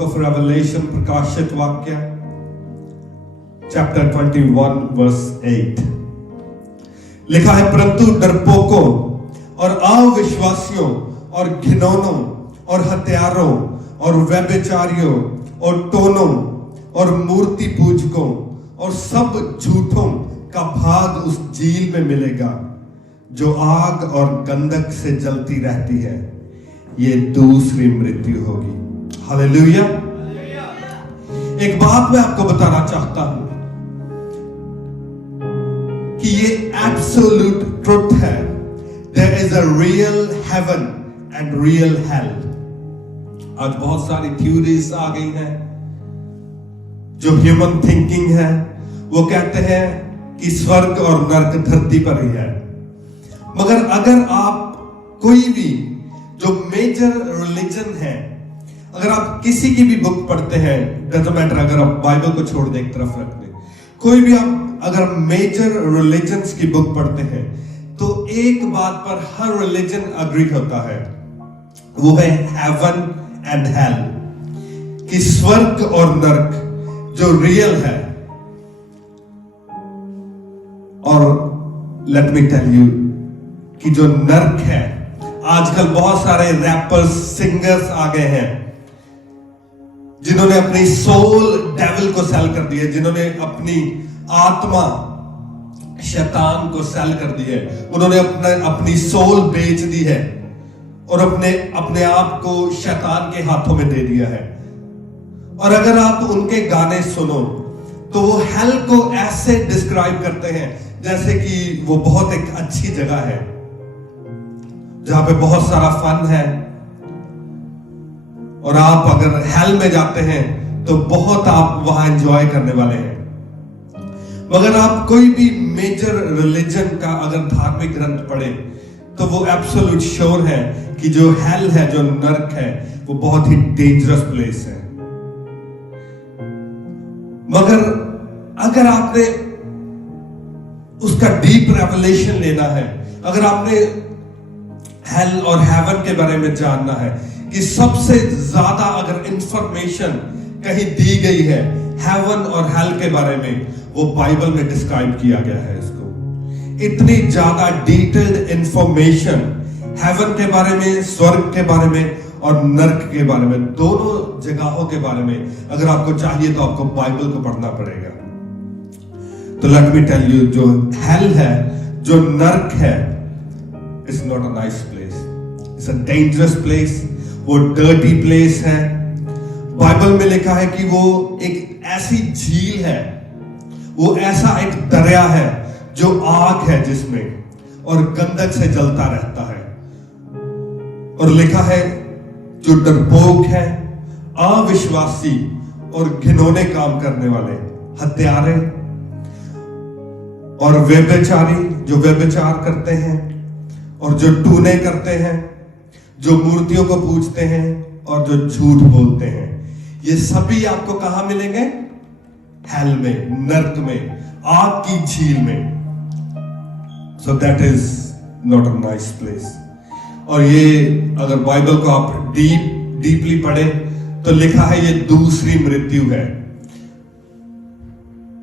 Book of revelation, प्रकाशित वाक्य, chapter 21 verse 8 लिखा है, परंतु डरपोकों और अविश्वासियों और घिनौनों और हत्यारों और व्यभिचारियों और टोनों और मूर्ति पूजकों और सब झूठों का भाग उस झील में मिलेगा जो आग और गंधक से जलती रहती है। ये दूसरी मृत्यु होगी। हालेलुया। एक बात मैं आपको बताना चाहता हूं कि ये एब्सोल्यूट ट्रुथ है। There is a real heaven and real hell. आज बहुत सारी थ्योरीज आ गई हैं जो ह्यूमन थिंकिंग है, वो कहते हैं कि स्वर्ग और नरक धरती पर ही है। मगर अगर आप कोई भी जो मेजर रिलीजन है, अगर आप किसी की भी बुक पढ़ते हैं, डजंट मैटर, अगर आप बाइबल को छोड़ दे एक तरफ रख दे, कोई भी आप अगर मेजर रिलीजन्स की बुक पढ़ते हैं, तो एक बात पर हर रिलीजन अग्री होता है, वो है हेवन एंड हेल, कि स्वर्ग और नरक जो रियल है। और लेट मी टेल यू कि जो नरक है, आजकल बहुत सारे रैपर्स, सिंगर्स आ गए हैं जिन्होंने अपनी सोल डेविल को सेल कर दी है, जिन्होंने अपनी आत्मा शैतान को सेल कर दी है, उन्होंने अपनी सोल बेच दी है और अपने आप को शैतान के हाथों में दे दिया है। और अगर आप उनके गाने सुनो तो वो हेल को ऐसे डिस्क्राइब करते हैं जैसे कि वो बहुत एक अच्छी जगह है जहां पे बहुत सारा फन है, और आप अगर हेल में जाते हैं तो बहुत आप वहां एंजॉय करने वाले हैं। मगर आप कोई भी मेजर रिलीजन का अगर धार्मिक ग्रंथ पढ़े तो वो एब्सोल्यूट श्योर है कि जो हेल है, जो नरक है, वो बहुत ही डेंजरस प्लेस है। मगर अगर आपने उसका डीप रेवलेशन लेना है, अगर आपने हेल और हेवन के बारे में जानना है कि सबसे ज्यादा अगर इंफॉर्मेशन कहीं दी गई है हेवन और हेल के बारे में, वो बाइबल में डिस्क्राइब किया गया है इसको। इतनी ज्यादा डिटेल्ड इंफॉर्मेशन हेवन के बारे में, स्वर्ग के बारे में और नरक के बारे में, दोनों जगहों के बारे में अगर आपको चाहिए तो आपको बाइबल को पढ़ना पड़ेगा। तो लेट मी टेल यू, जो हेल है, जो नरक है, it's not a nice place, it's a dangerous place, वो डर्टी प्लेस है। बाइबल में लिखा है कि वो एक ऐसी झील है, वो ऐसा एक दरिया है जो आग है जिसमें और गंधक से जलता रहता है। और लिखा है जो डरपोक है, अविश्वासी और घिनौने काम करने वाले, हत्यारे और व्यभिचारी, जो व्यभिचार करते हैं और जो टूने करते हैं, जो मूर्तियों को पूजते हैं और जो झूठ बोलते हैं, ये सभी आपको कहां मिलेंगे? हेल में, नरक में, आग की झील में। So that is not a nice place. और ये अगर बाइबल को आप डीपली पढ़े तो लिखा है ये दूसरी मृत्यु है।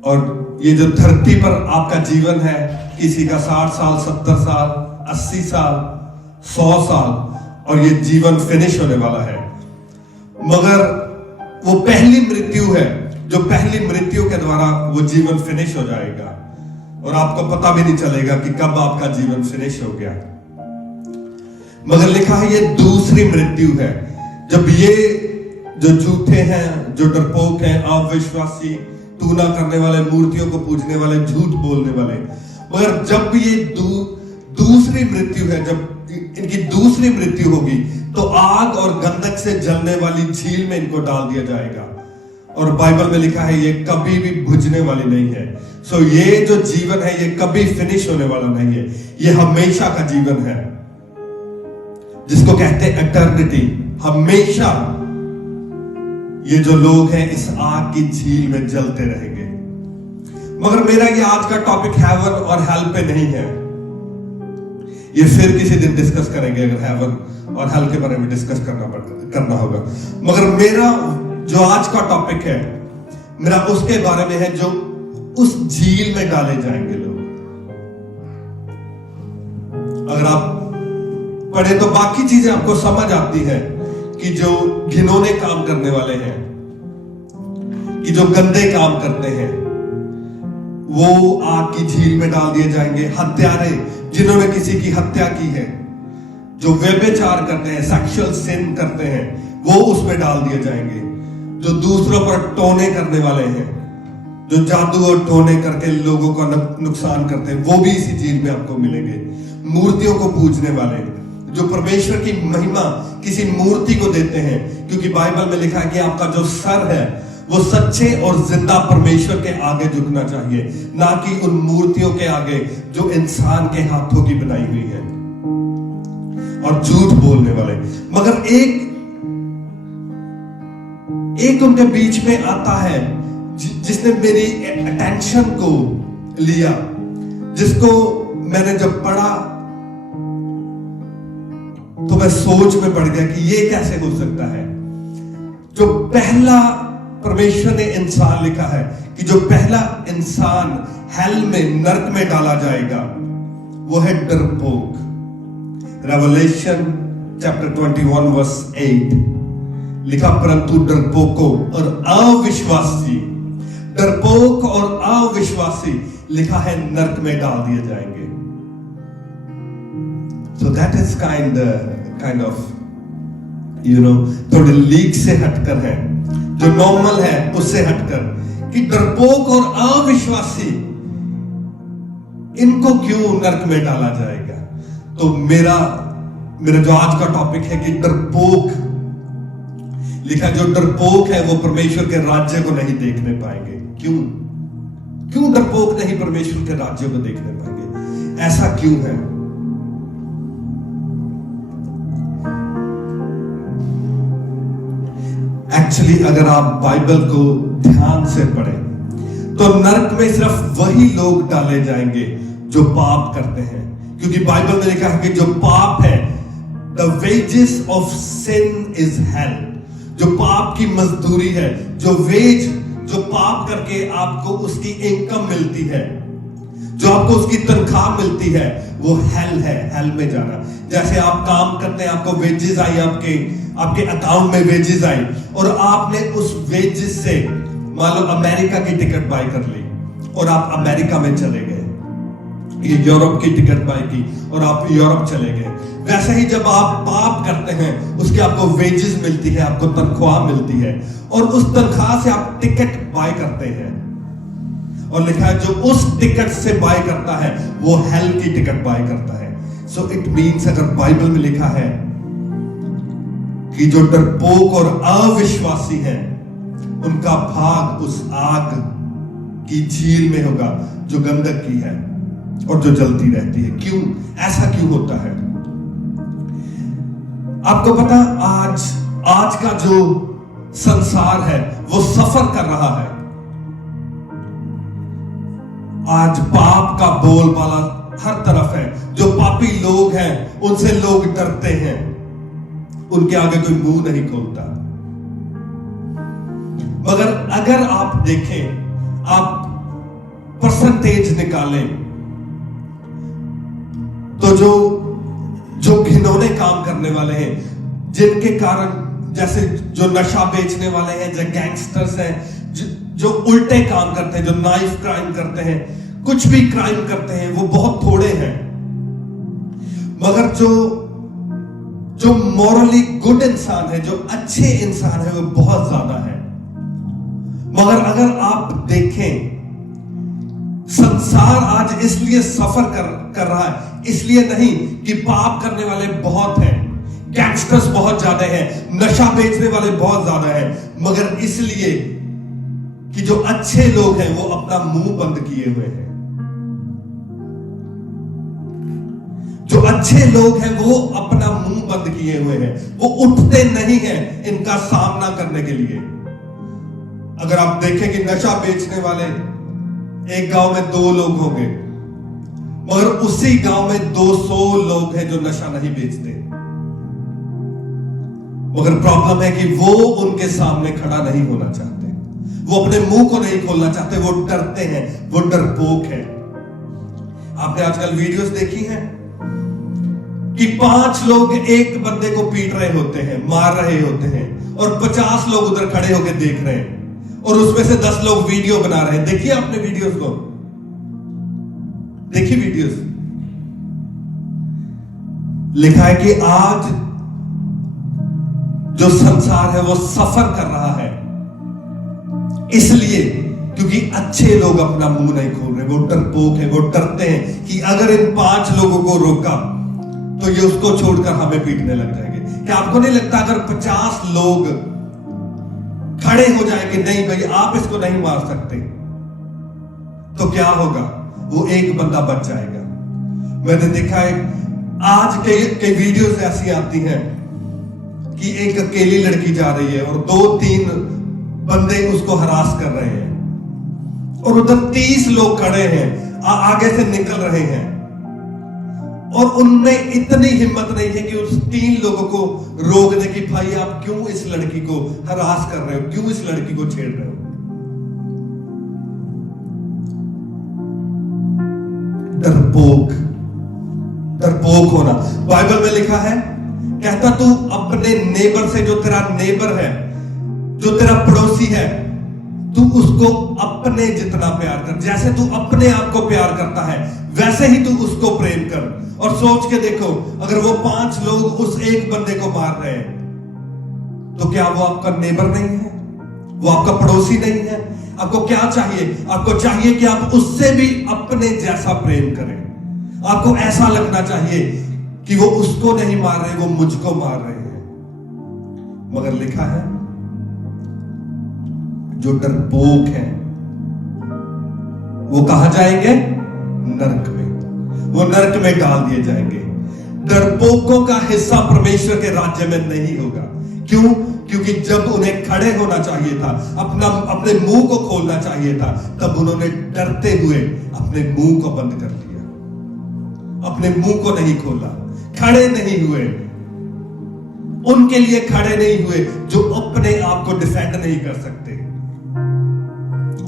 और ये जो धरती पर आपका जीवन है, किसी का 60 साल, 70 साल, 80 साल, 100 साल, और ये जीवन फिनिश होने वाला है। मगर वो पहली मृत्यु है, जो पहली मृत्यु के द्वारा वो जीवन फिनिश हो जाएगा और आपको पता भी नहीं चलेगा कि कब आपका जीवन फिनिश हो गया। मगर लिखा है ये दूसरी मृत्यु है, जब ये जो झूठे हैं, जो डरपोक हैं, अविश्वासी, टूना करने वाले, मूर्तियों को पूजने वाले, झूठ बोलने वाले, मगर जब ये दूसरी मृत्यु है, जब इनकी दूसरी मृत्यु होगी तो आग और गंधक से जलने वाली झील में इनको डाल दिया जाएगा। और बाइबल में लिखा है ये कभी भी बुझने वाली नहीं है। सो ये जो जीवन है ये कभी फिनिश होने वाला नहीं है, ये हमेशा का जीवन है जिसको कहते हैं एटर्निटी। हमेशा ये जो लोग हैं इस आग की झील में जलते रहेंगे। मगर मेरा ये आज का टॉपिक हेवन और हेल पे नहीं है, ये फिर किसी दिन डिस्कस करेंगे अगर हेवन और हेल के बारे में डिस्कस करना होगा। मगर मेरा जो आज का टॉपिक है मेरा उसके बारे में है, जो उस झील में डाले जाएंगे लोग। अगर आप पढ़े तो बाकी चीजें आपको समझ आती है कि जो घिनौने काम करने वाले हैं, कि जो गंदे काम करते हैं, वो आग की झील में डाल दिए जाएंगे। हत्यारे, जिन्होंने किसी की हत्या की है, जो व्यभिचार करते हैं, सेक्सुअल सिन करते हैं, वो उसमें डाल दिए जाएंगे। जो दूसरों पर टोने करने वाले हैं, जो जादू और टोने करके लोगों का नुकसान करते हैं, वो भी इसी झील में आपको मिलेंगे। मूर्तियों को पूजने वाले, जो परमेश्वर की महिमा किसी मूर्ति को देते हैं, क्योंकि बाइबल में लिखा है कि आपका जो सर है वो सच्चे और जिंदा परमेश्वर के आगे झुकना चाहिए, ना कि उन मूर्तियों के आगे जो इंसान के हाथों की बनाई हुई है। और झूठ बोलने वाले, मगर एक उनके बीच में आता है जिसने मेरी अटेंशन को लिया, जिसको मैंने जब पढ़ा तो मैं सोच में पड़ गया कि ये कैसे हो सकता है। जो पहला परमेश्वर ने इंसान लिखा है कि जो पहला इंसान हेल में, नरक में डाला जाएगा, वो है डरपोक। रेवलेशन चैप्टर 21 वर्स 8 लिखा, परंतु डरपोकों और अविश्वासी, डरपोक और अविश्वासी लिखा है नरक में डाल दिए जाएंगे। So that is kind of थोड़ी लीक से हटकर है, जो नॉर्मल है उससे हटकर, कि डरपोक और अविश्वासी इनको क्यों नरक में डाला जाएगा। तो मेरा जो आज का टॉपिक है कि डरपोक लिखा, जो डरपोक है वो परमेश्वर के राज्य को नहीं देखने पाएंगे। क्यों डरपोक नहीं परमेश्वर के राज्य को देखने पाएंगे? ऐसा क्यों है? एक्चुअली अगर आप बाइबल को ध्यान से पढ़ें तो नरक में सिर्फ वही लोग डाले जाएंगे जो पाप करते हैं, क्योंकि बाइबल में लिखा है कि जो पाप है, the wages of sin is hell. जो पाप की मजदूरी है, जो पाप करके आपको उसकी इनकम मिलती है, जो आपको उसकी तनख्वाह मिलती है, वो हेल है, हेल में जाना। जैसे आप काम करते हैं, आपको वेजेस आई, आपके अकाउंट में वेजेस आई, और आपने उस वेजेस से मान लो अमेरिका की टिकट बाय कर ली और आप अमेरिका में चले गए, ये यूरोप की टिकट बाय की और आप यूरोप चले गए। वैसे ही जब आप पाप करते हैं, उसकी आपको वेजेस मिलती है, आपको तनख्वाह मिलती है, और उस तनख्वाह से आप टिकट बाय करते हैं। और लिखा है जो उस टिकट से बाय करता है वो हेल की टिकट बाय करता है। सो इट मीन्स, अगर बाइबल में लिखा है कि जो डरपोक और अविश्वासी है, उनका भाग उस आग की झील में होगा जो गंधक की है और जो जलती रहती है। क्यों ऐसा क्यों होता है? आपको पता, आज का जो संसार है वो सफर कर रहा है। आज पाप का बोलबाला हर तरफ है। जो पापी लोग हैं उनसे लोग डरते हैं, उनके आगे कोई मुंह नहीं खोलता। मगर अगर आप देखें, आप परसेंटेज निकालें, तो जो घिनौने काम करने वाले हैं, जिनके कारण, जैसे जो नशा बेचने वाले हैं, जो गैंगस्टर्स हैं, जो उल्टे काम करते हैं, जो नाइफ क्राइम करते हैं, कुछ भी क्राइम करते हैं, वो बहुत थोड़े हैं। मगर जो मॉरली गुड इंसान है, जो अच्छे इंसान है, वो बहुत ज्यादा है। मगर अगर आप देखें, संसार आज इसलिए सफर कर रहा है, इसलिए नहीं कि पाप करने वाले बहुत हैं, गैंगस्टर्स बहुत ज्यादा हैं, नशा बेचने वाले बहुत ज्यादा हैं, मगर इसलिए कि जो अच्छे लोग हैं वो अपना मुंह बंद किए हुए हैं। जो अच्छे लोग हैं वो अपना मुंह बंद किए हुए हैं, वो उठते नहीं हैं इनका सामना करने के लिए। अगर आप देखें कि नशा बेचने वाले एक गांव में 2 लोग होंगे, मगर उसी गांव में 200 लोग हैं जो नशा नहीं बेचते। मगर प्रॉब्लम है कि वो उनके सामने खड़ा नहीं होना चाहते, वो अपने मुंह को नहीं खोलना चाहते, वो डरते हैं, वो डरपोक है। आपने आजकल वीडियोस देखी हैं कि 5 लोग एक बंदे को पीट रहे होते हैं, मार रहे होते हैं, और 50 लोग उधर खड़े होकर देख रहे हैं, और उसमें से 10 लोग वीडियो बना रहे हैं। देखिए आपने वीडियोस को, देखिए वीडियोस। लिखा है कि आज जो संसार है वो सफर कर रहा है, इसलिए क्योंकि अच्छे लोग अपना मुंह नहीं खोल रहे, वो डरपोक है, वो डरते हैं कि अगर इन 5 लोगों को रोका तो ये उसको छोड़कर हमें पीटने लग जाएंगे। क्या आपको नहीं लगता अगर 50 लोग खड़े हो जाए कि नहीं भाई आप इसको नहीं मार सकते, तो क्या होगा? वो एक बंदा बच जाएगा। मैंने देखा है आज कई वीडियोस ऐसी आती हैं कि एक अकेली लड़की जा रही है और 2-3 बंदे उसको हरास कर रहे हैं, और उधर 30 लोग खड़े हैं, आगे से निकल रहे हैं, और उनमें इतनी हिम्मत नहीं है कि उस 3 लोगों को रोक दे कि भाई आप क्यों इस लड़की को हरास कर रहे हो, क्यों इस लड़की को छेड़ रहे हो। डरपोक, डरपोक होना। बाइबल में लिखा है, कहता तू अपने नेबर से, जो तेरा नेबर है, जो तेरा पड़ोसी है, तू उसको अपने जितना प्यार कर। जैसे तू अपने आप को प्यार करता है वैसे ही तू उसको प्रेम कर। और सोच के देखो, अगर वो 5 लोग उस एक बंदे को मार रहे हैं तो क्या वो आपका नेबर नहीं है? वो आपका पड़ोसी नहीं है? आपको क्या चाहिए? आपको चाहिए कि आप उससे भी अपने जैसा प्रेम करें। आपको ऐसा लगना चाहिए कि वो उसको नहीं मार रहे, वो मुझको मार रहे हैं। मगर लिखा है जो डरपोक है वो कहां जाएंगे? नरक में। वो नरक में डाल दिए जाएंगे। डरपोकों का हिस्सा परमेश्वर के राज्य में नहीं होगा। क्यों? क्योंकि जब उन्हें खड़े होना चाहिए था, अपने मुंह को खोलना चाहिए था, तब उन्होंने डरते हुए अपने मुंह को बंद कर लिया, अपने मुंह को नहीं खोला, खड़े नहीं हुए, उनके लिए खड़े नहीं हुए जो अपने आप को डिफेंड नहीं कर सकते,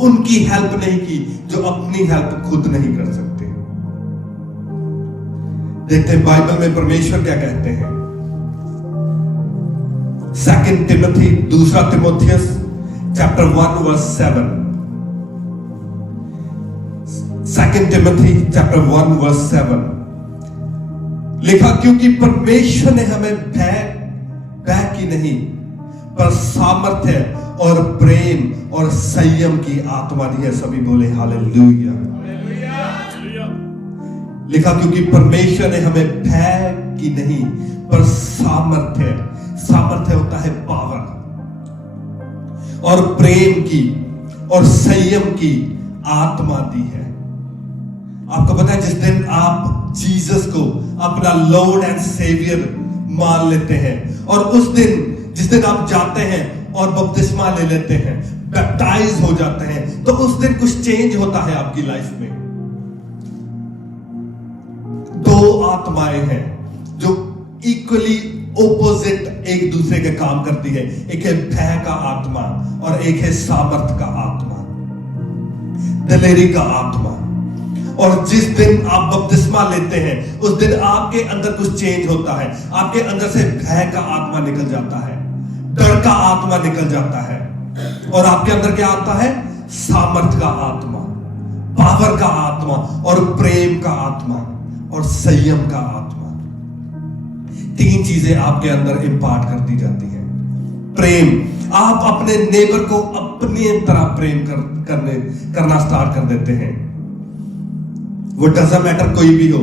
उनकी हेल्प नहीं की जो अपनी हेल्प खुद नहीं कर सकते। देखते हैं बाइबल में परमेश्वर क्या कहते हैं। 2 टिमोथी, 2 तिमोथियस chapter 1 verse 7। 2 Timothy chapter 1 verse 7 लिखा, क्योंकि परमेश्वर ने हमें भय की नहीं पर सामर्थ्य और प्रेम और संयम की आत्मा दी है। सभी बोले हालेलुया। लिखा, क्योंकि परमेश्वर ने हमें भय की नहीं पर सामर्थ्य होता है पावर, और प्रेम की और संयम की आत्मा दी है। आपको पता है जिस दिन आप जीसस को अपना लॉर्ड एंड सेवियर मान लेते हैं, और उस दिन जिस दिन आप जाते हैं और बपतिस्मा ले लेते हैं, बैप्टाइज हो जाते हैं, तो उस दिन कुछ चेंज होता है आपकी लाइफ में। 2 आत्माएं हैं जो इक्वली ओपोजिट एक दूसरे के काम करती है। एक है भय का आत्मा और एक है सामर्थ का आत्मा, दिलेरी का आत्मा। और जिस दिन आप बपतिस्मा लेते हैं उस दिन आपके अंदर कुछ चेंज होता है। आपके अंदर से भय का आत्मा निकल जाता है, डर का आत्मा निकल जाता है, और आपके अंदर क्या आता है? सामर्थ का आत्मा, पावर का आत्मा, और प्रेम का आत्मा, और संयम का आत्मा। 3 चीजें आपके अंदर इंपार्ट कर दी जाती हैं। प्रेम, आप अपने नेबर को अपनी तरह प्रेम करना स्टार्ट कर देते हैं। वो डजंट मैटर कोई भी हो,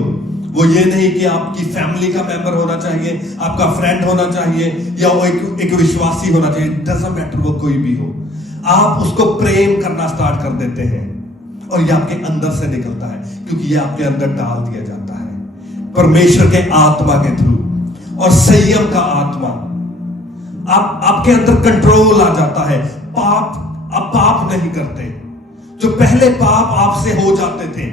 वो ये नहीं कि आपकी फैमिली का मेंबर होना चाहिए, आपका फ्रेंड होना चाहिए, या वो एक विश्वासी होना चाहिए। डजंट मैटर वो कोई भी हो, आप उसको प्रेम करना स्टार्ट कर देते हैं, और ये आपके अंदर से निकलता है क्योंकि ये आपके अंदर डाल दिया जाता है परमेश्वर के आत्मा के थ्रू। और संयम का आत्मा, आपके अंदर कंट्रोल आ जाता है। आप नहीं करते। जो पहले पाप आपसे हो जाते थे,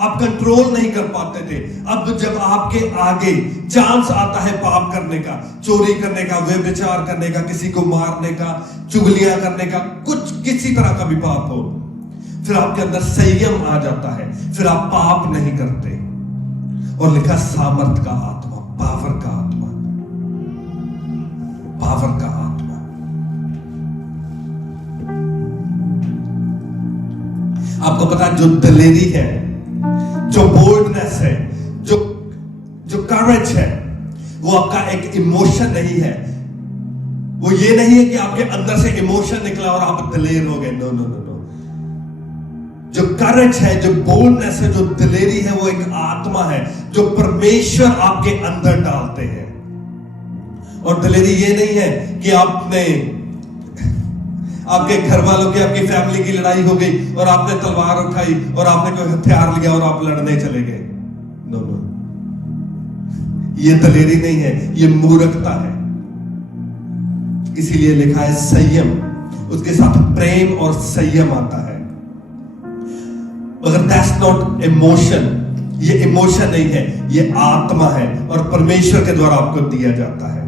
आप कंट्रोल नहीं कर पाते थे। अब जब आपके आगे चांस आता है पाप करने का, चोरी करने का, व्यभिचार करने का, किसी को मारने का, चुगलियां करने का, कुछ किसी तरह का भी पाप हो, फिर आपके अंदर संयम आ जाता है, फिर आप पाप नहीं करते। और लिखा सामर्थ का आत्मा, पावर का आत्मा, पावर का आत्मा। आपको पता है, जो दिलेरी है, जो बोल्डनेस है, जो करेज है, वो आपका एक इमोशन नहीं है। वो ये नहीं है कि आपके अंदर से इमोशन निकला और आप दिलेर हो गए। No no no no. जो करेज है, जो बोल्डनेस है, जो दिलेरी है, वो एक आत्मा है जो परमेश्वर आपके अंदर डालते हैं। और दिलेरी ये नहीं है कि आपने, आपके घर वालों की, आपकी फैमिली की लड़ाई हो गई और आपने तलवार उठाई और आपने कोई हथियार लिया और आप लड़ने चले गए। नो नो, ये दिलेरी नहीं है, ये मूर्खता है। इसीलिए लिखा है संयम, उसके साथ प्रेम और संयम आता है। मगर दैट्स नॉट इमोशन, ये इमोशन नहीं है, ये आत्मा है और परमेश्वर के द्वारा आपको दिया जाता है।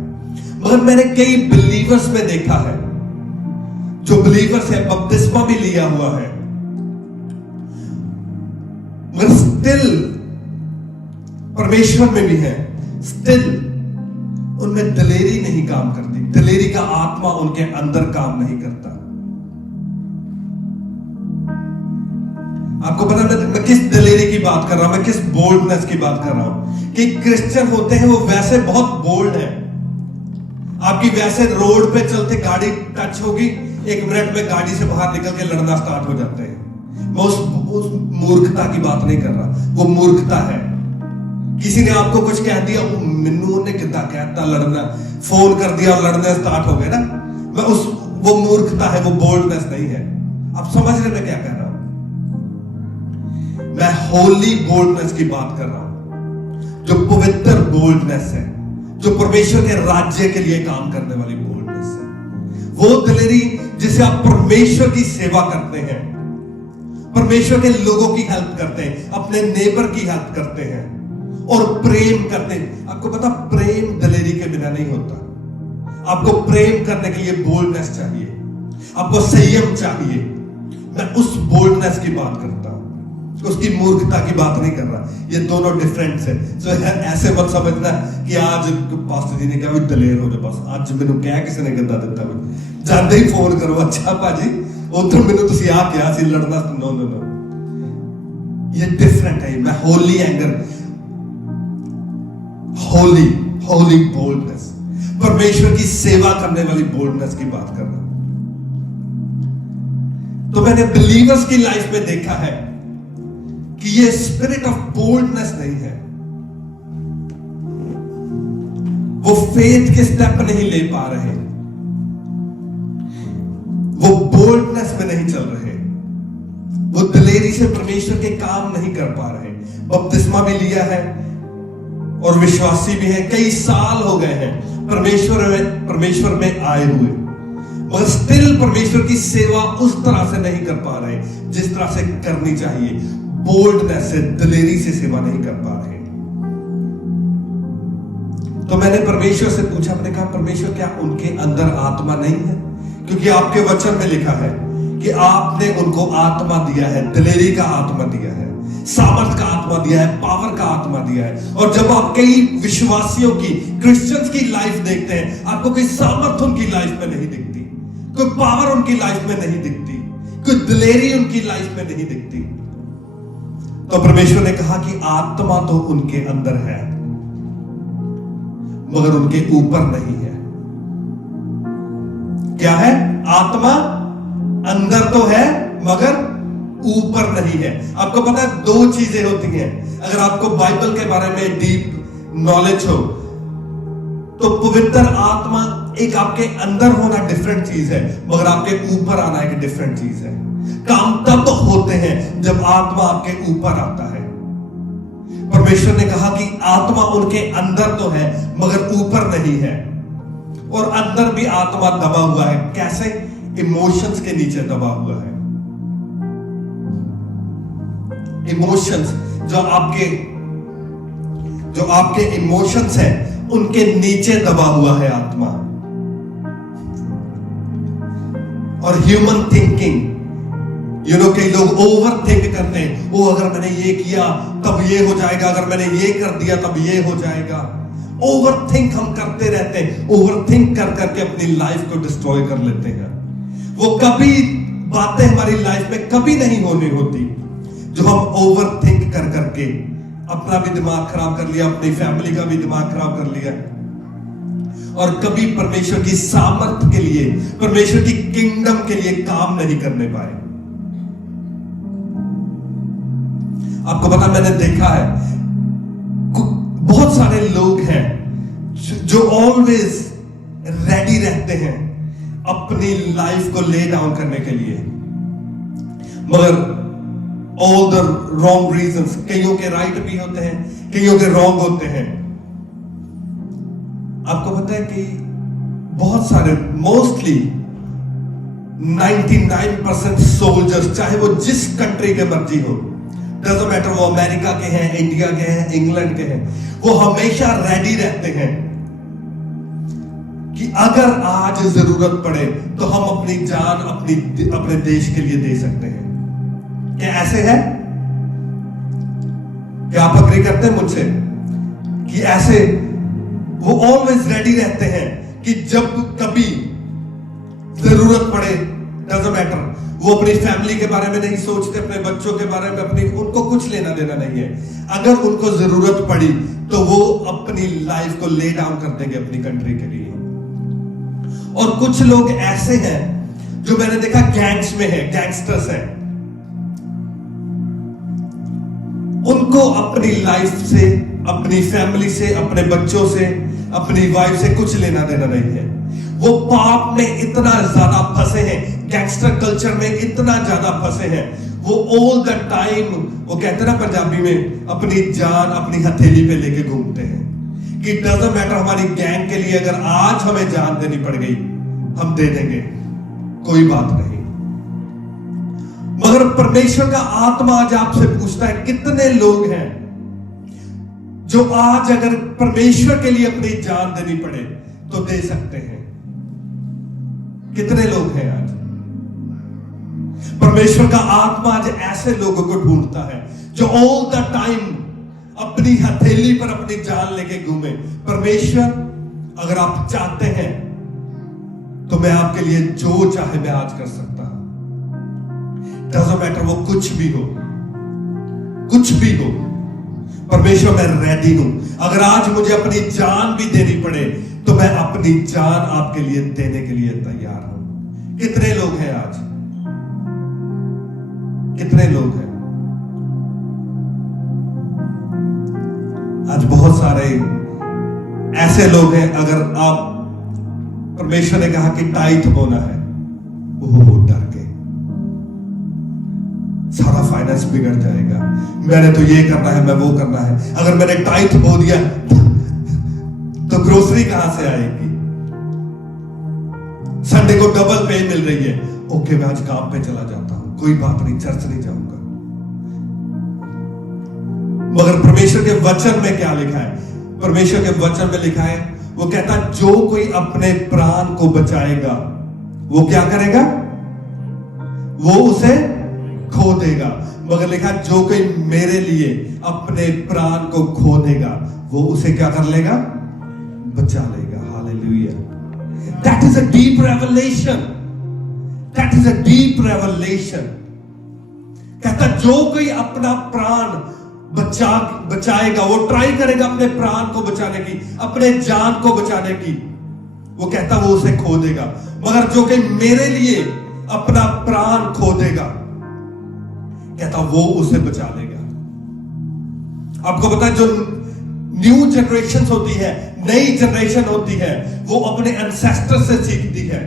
मगर मैंने कई बिलीवर्स में देखा है, जो बिलीवर्स है, बपतिस्मा भी लिया हुआ है, मगर स्टिल परमेश्वर में भी है, स्टिल उनमें दिलेरी नहीं काम करती। दिलेरी का आत्मा उनके अंदर काम नहीं करता। आपको पता है मैं किस दिलेरी की बात कर रहा हूं, मैं किस बोल्डनेस की बात कर रहा हूं। कि क्रिश्चियन होते हैं, वो वैसे बहुत बोल्ड है। आपकी वैसे रोड पे चलते गाड़ी टच होगी, 1 मिनट में गाड़ी से बाहर निकल के लड़ना स्टार्ट हो जाते हैं। मैं उस मूर्खता की बात नहीं कर रहा, वो मूर्खता है। किसी ने आपको कुछ कह दिया, मिन्नू ने कितना कहता लड़ना, फोन कर दिया और लड़ने स्टार्ट हो गए ना। मैं वो मूर्खता है, वो बोल्डनेस नहीं है। आप समझ रहे मैं क्या कह रहा हूं? मैं होली बोल्डनेस की बात कर रहा हूं, जो पवित्र बोल्डनेस है, जो परमेश्वर के राज्य के लिए काम करने वाली बोल्डनेस है। वो दिलेरी जिसे आप परमेश्वर की सेवा करते हैं, परमेश्वर के लोगों की हेल्प करते हैं, अपने नेबर की हेल्प करते हैं और प्रेम करते हैं। आपको पता, प्रेम दिलेरी के बिना नहीं होता। आपको प्रेम करने के लिए बोल्डनेस चाहिए, आपको संयम चाहिए। मैं उस बोल्डनेस की बात करता हूं, उसकी मूर्खता की बात नहीं कर रहा। ये दोनों डिफरेंट है। तो ऐसे मत समझना कि आज पास्टर जी ने कहा दिलेर हो जाओ, बस आज मैंने क्या किसी ने गंदा दिता, जाते ही फोन करो, अच्छा भाजी उधर मैंने तुसी आ क्या सी लड़ना। नो नो नो, ये डिफरेंट है। मैं होली एंगर, होली होली बोल्डनेस, परमेश्वर की सेवा करने वाली बोल्डनेस की बात कर रहा हूं। तो मैंने बिलीवर्स की लाइफ में देखा है कि ये स्पिरिट ऑफ बोल्डनेस नहीं है। वो फेथ के स्टेप नहीं ले पा रहे, वो बोल्डनेस में नहीं चल रहे, वो दिलेरी से परमेश्वर के काम नहीं कर पा रहे। बपतिस्मा भी लिया है और विश्वासी भी है, कई साल हो गए हैं परमेश्वर में आए हुए, मगर स्टिल परमेश्वर की सेवा उस तरह से नहीं कर पा रहे जिस तरह से करनी चाहिए। बोल्डनेस से, दिलेरी से सेवा नहीं कर पा रहे। तो मैंने परमेश्वर से पूछा, मैंने कहा परमेश्वर क्या उनके अंदर आत्मा नहीं है? क्योंकि आपके वचन में लिखा है कि आपने उनको आत्मा दिया है, दिलेरी का आत्मा दिया है, सामर्थ का आत्मा दिया है, पावर का आत्मा दिया है। और जब आप कई विश्वासियों की, क्रिश्चियंस की लाइफ देखते हैं, आपको कोई सामर्थ उनकी लाइफ में नहीं दिखती, कोई पावर उनकी लाइफ में नहीं दिखती, कोई दिलेरी उनकी लाइफ में नहीं दिखती। तो परमेश्वर ने कहा कि आत्मा तो उनके अंदर है, मगर उनके ऊपर नहीं है। क्या है? आत्मा अंदर तो है मगर ऊपर नहीं है। आपको पता है 2 चीजें होती हैं। अगर आपको बाइबल के बारे में डीप नॉलेज हो तो पवित्र आत्मा एक आपके अंदर होना डिफरेंट चीज है, मगर आपके ऊपर आना एक डिफरेंट चीज है। काम तब होते हैं जब आत्मा आपके ऊपर आता है। परमेश्वर ने कहा कि आत्मा उनके अंदर तो है मगर ऊपर नहीं है। और अंदर भी आत्मा दबा हुआ है। कैसे? इमोशंस के नीचे दबा हुआ है। इमोशंस जो आपके इमोशंस हैं उनके नीचे दबा हुआ है आत्मा। और ह्यूमन थिंकिंग, कई लोग ओवर थिंक करते हैं, वो अगर मैंने ये किया तब ये हो जाएगा, अगर मैंने ये कर दिया तब ये हो जाएगा। ओवर थिंक हम करते रहते हैं, ओवर थिंक कर करके अपनी लाइफ को डिस्ट्रॉय कर लेते हैं। वो कभी बातें हमारी लाइफ में कभी नहीं होनी होती जो हम ओवर थिंक कर करके अपना भी दिमाग खराब कर लिया, अपनी फैमिली का भी दिमाग खराब कर लिया, और कभी परमेश्वर की सामर्थ के लिए, परमेश्वर की किंगडम के लिए काम नहीं करने पाए। आपको पता, मैंने देखा है बहुत सारे लोग हैं जो ऑलवेज रेडी रहते हैं अपनी लाइफ को ले डाउन करने के लिए, मगर ऑल द रॉन्ग रीजंस, कईयों के राइट भी होते हैं, कईयों के रॉन्ग होते हैं। आपको पता है कि बहुत सारे, मोस्टली 99% सोल्जर्स, चाहे वो जिस कंट्री के मर्जी हो, डजंट मैटर, वो अमेरिका के हैं, इंडिया के हैं, इंग्लैंड के हैं, वो हमेशा रेडी रहते हैं कि अगर आज जरूरत पड़े तो हम अपनी जान अपने देश के लिए दे सकते हैं। क्या ऐसे है? क्या आप अग्री करते हैं मुझसे कि ऐसे वो ऑलवेज रेडी रहते हैं कि जब कभी जरूरत पड़े, डजंट मैटर, वो अपनी फैमिली के बारे में नहीं सोचते, अपने बच्चों के बारे में उनको कुछ लेना देना नहीं है। अगर उनको जरूरत पड़ी तो वो अपनी लाइफ को ले डाउन कर देंगे अपनी कंट्री के लिए। और कुछ लोग ऐसे हैं जो मैंने देखा गैंग्स में है, गैंगस्टर्स हैं, उनको अपनी लाइफ से, अपनी फैमिली से, अपने बच्चों से, अपनी वाइफ से कुछ लेना देना नहीं है। वो पाप में इतना ज्यादा फंसे हैं, गैंगस्टर कल्चर में इतना ज्यादा फंसे हैं, वो ऑल द टाइम, वो कहते हैं ना पंजाबी में, अपनी जान अपनी हथेली पे लेके घूमते हैं कि डजंट मैटर, हमारी गैंग के लिए अगर आज हमें जान देनी पड़ गई हम दे देंगे, कोई बात नहीं। मगर परमेश्वर का आत्मा आज आपसे पूछता है, कितने लोग हैं जो आज अगर परमेश्वर के लिए अपनी जान देनी पड़े तो दे सकते हैं? कितने लोग हैं आज? परमेश्वर का आत्मा आज ऐसे लोगों को ढूंढता है जो ऑल द टाइम अपनी हथेली पर अपनी जान लेके घूमे। परमेश्वर, अगर आप चाहते हैं तो मैं आपके लिए जो चाहे मैं आज कर सकता हूं। डजंट मैटर वो कुछ भी हो, कुछ भी हो, परमेश्वर मैं रेडी हूं। अगर आज मुझे अपनी जान भी देनी पड़े तो मैं अपनी जान आपके लिए देने के लिए तैयार हूं। कितने लोग हैं आज? कितने लोग हैं आज? बहुत सारे ऐसे लोग हैं, अगर आप, परमेश्वर ने कहा कि टाइट बोना है, वो डर के सारा फाइनेंस बिगड़ जाएगा, मैंने तो ये करना है, मैं वो करना है, अगर मैंने टाइट बो दिया तो ग्रोसरी कहां से आएगी? संडे को डबल पे मिल रही है, ओके मैं आज काम पे चला जाता हूं, कोई बात नहीं, चर्च नहीं जाऊंगा। मगर परमेश्वर के वचन में क्या लिखा है? परमेश्वर के वचन में लिखा है, वो कहता जो कोई अपने प्राण को बचाएगा वो क्या करेगा? वो उसे खो देगा। मगर लिखा जो कोई मेरे लिए अपने प्राण को खो देगा वो उसे क्या कर लेगा? बचा लेगा। Hallelujah. That is a deep revelation. That is a deep revelation. कहता जो कोई अपना प्राण बचाएगा, वो ट्राई करेगा अपने प्राण को बचाने की, अपने जान को बचाने की, वो कहता वो उसे खो देगा। मगर जो कोई मेरे लिए अपना प्राण खो देगा, कहता वो उसे बचा लेगा। आपको पता है जो न्यू जनरेशन होती है, नई जनरेशन होती है, वो अपने एंसेस्टर से सीखती है,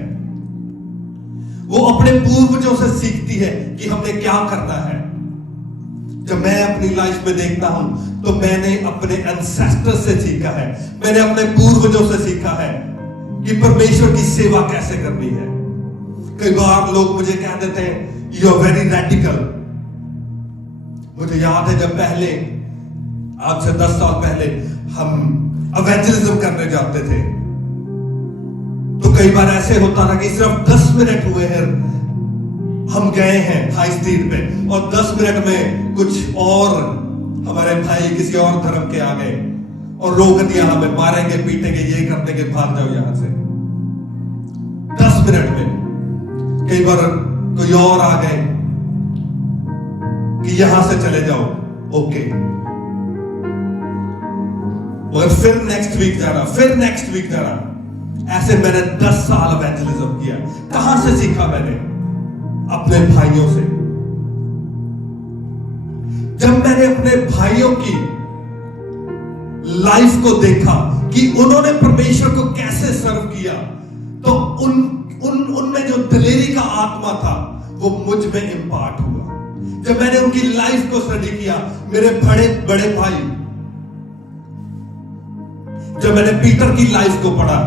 वो अपने पूर्वजों से सीखती है कि हमने क्या करना है। जब मैं अपनी लाइफ में देखता हूं तो मैंने अपने एंसेस्टर से सीखा है, मैंने अपने पूर्वजों से सीखा है कि परमेश्वर की सेवा कैसे करनी है। कई बार लोग मुझे कह देते हैं यू आर वेरी रेडिकल, मुझे याद है जब पहले, आज से 10 साल पहले हम इवेंजलिज्म करने जाते थे, तो कई बार ऐसे होता था कि सिर्फ 10 मिनट हुए हैं, हम गए हैं हाई स्ट्रीट पे और 10 मिनट में कुछ और हमारे भाई किसी और धर्म के आ गए और रोक दिया, हमें मारेंगे पीटेंगे, ये कर देंगे, भाग जाओ यहां से। 10 मिनट में कई बार कोई और आ गए कि यहां से चले जाओ, ओके, और फिर नेक्स्ट वीक जाना, फिर नेक्स्ट वीक जाना। ऐसे मैंने 10 साल इवेंजलिज्म किया। कहां से सीखा मैंने? अपने भाइयों से। जब मैंने अपने भाइयों की लाइफ को देखा कि उन्होंने परमेश्वर को कैसे सर्व किया, तो उनमें जो दिलेरी का आत्मा था वो मुझ में इंपार्ट हुआ। जब मैंने उनकी लाइफ को स्टडी किया, मेरे बड़े बड़े भाई, जब मैंने पीटर की लाइफ को पढ़ा,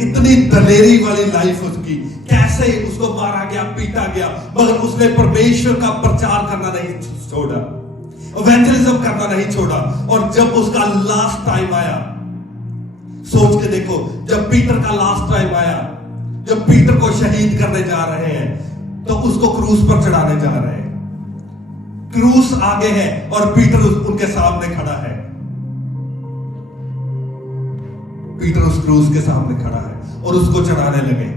इतनी दलेरी वाली लाइफ उसकी, कैसे उसको मारा गया, पीटा गया, मगर उसने परमेश्वर का प्रचार करना नहीं छोड़ा, इवेंजलिज्म करना नहीं छोड़ा। और जब उसका लास्ट टाइम आया, सोच के देखो, जब पीटर का लास्ट टाइम आया, जब पीटर को शहीद करने जा रहे हैं, तो उसको क्रूस पर चढ़ाने जा रहे हैं। क्रूस आगे है और पीटर उनके सामने खड़ा है। पीटर उस क्रूस के सामने खड़ा है और उसको चढ़ाने लगे।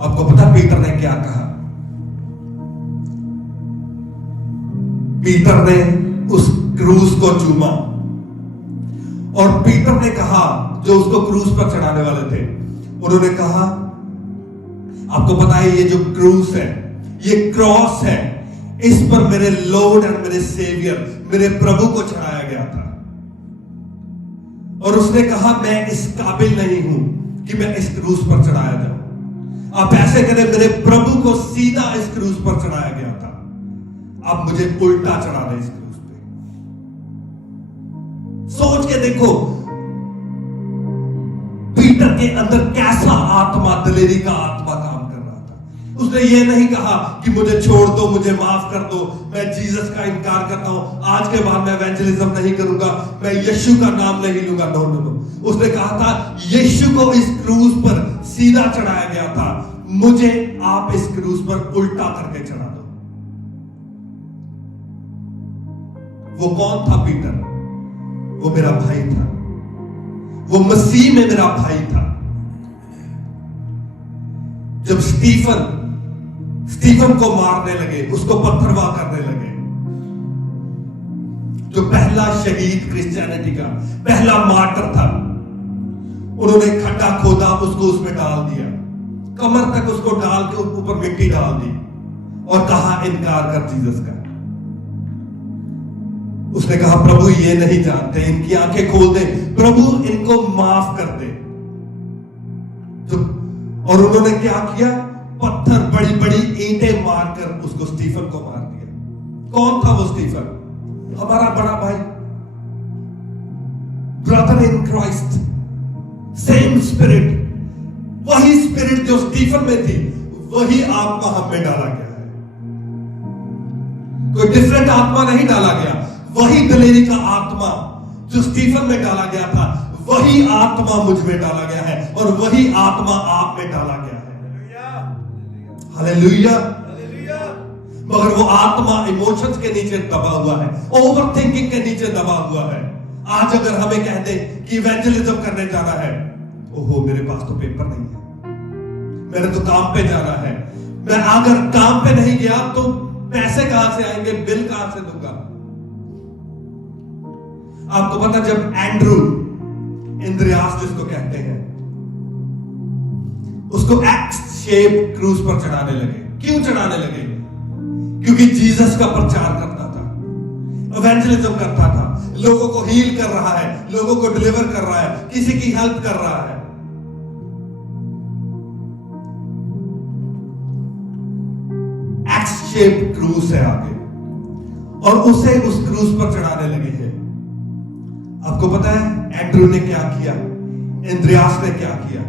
आपको पता पीटर ने क्या कहा? पीटर ने उस क्रूस को चूमा और पीटर ने कहा, जो उसको क्रूस पर चढ़ाने वाले थे, उन्होंने कहा, आपको पता है ये जो क्रूस है, ये क्रॉस है, इस पर मेरे लॉर्ड एंड मेरे सेवियर, मेरे प्रभु को चढ़ाया गया था। और उसने कहा, मैं इस काबिल नहीं हूं कि मैं इस क्रूस पर चढ़ाया जाऊं। आप ऐसे करें, मेरे प्रभु को सीधा इस क्रूस पर चढ़ाया गया था, आप मुझे उल्टा चढ़ा दें इस क्रूस पे। सोच के देखो पीटर के अंदर कैसा आत्मा, दिलेरी का आत्मा काम कर रहा था। उसने ये नहीं कहा कि मुझे छोड़ दो, मुझे माफ कर दो, मैं जीसस का इनकार करता हूं, आज के बाद मैं इवेंजलिज्म नहीं करूंगा, मैं यीशु का नाम नहीं लूंगा। नो नो नो, उसने कहा था, यीशु को इस क्रूस पर सीधा चढ़ाया गया था, मुझे आप इस क्रूस पर उल्टा करके चढ़ा दो। वो कौन था? पीटर। वो मेरा भाई था, वो मसीह में मेरा भाई था। जब स्टीफन को मारने लगे, उसको पत्थरवाह करने लगे, जो पहला शहीद क्रिश्चियनिटी का पहला मार्टर था, उन्होंने खड्डा खोदा, उसको उसमें डाल दिया, कमर तक उसको डाल के ऊपर मिट्टी डाल दी और कहा, इनकार कर जीसस का। उसने कहा, प्रभु ये नहीं जानते, इनकी आंखें खोल दे, प्रभु इनको माफ कर दे। तो और उन्होंने क्या किया? पत्थर, बड़ी बड़ी ईंटें मारकर उसको, स्टीफन को मार दिया। कौन था वो स्टीफन? हमारा बड़ा भाई, brother in Christ, same spirit, वही स्पिरिट जो स्टीफन में थी, वही आत्मा हम में डाला गया है। कोई डिफरेंट आत्मा नहीं डाला गया, वही दिलेरी का आत्मा जो स्टीफन में डाला गया था, वही आत्मा मुझ में डाला गया है और वही आत्मा आप में डाला गया है। हालेलुया। मगर वो आत्मा इमोशंस के नीचे दबा हुआ है, ओवर थिंकिंग के नीचे दबा हुआ है। आज अगर हमें कह दे कि इवेंजलिज्म करने जाना है, ओहो मेरे पास तो पेपर नहीं है, मेरे तो काम पे जाना है, मैं अगर काम पे नहीं गया तो पैसे कहां से आएंगे, बिल कहां से दूंगा। आपको पता, जब एंड्रू, इंद्रियास जिसको कहते हैं, उसको एक्स शेप क्रूस पर चढ़ाने लगे। क्यों चढ़ाने लगे? क्योंकि जीसस का प्रचार करता था, इवेंजलिज्म करता था, लोगों को हील कर रहा है, लोगों को डिलीवर कर रहा है, किसी की हेल्प कर रहा है। एक्स शेप क्रूस है आगे, और उसे उस क्रूस पर चढ़ाने लगे हैं। आपको पता है एंड्रू ने क्या किया, इंद्रियास ने क्या किया?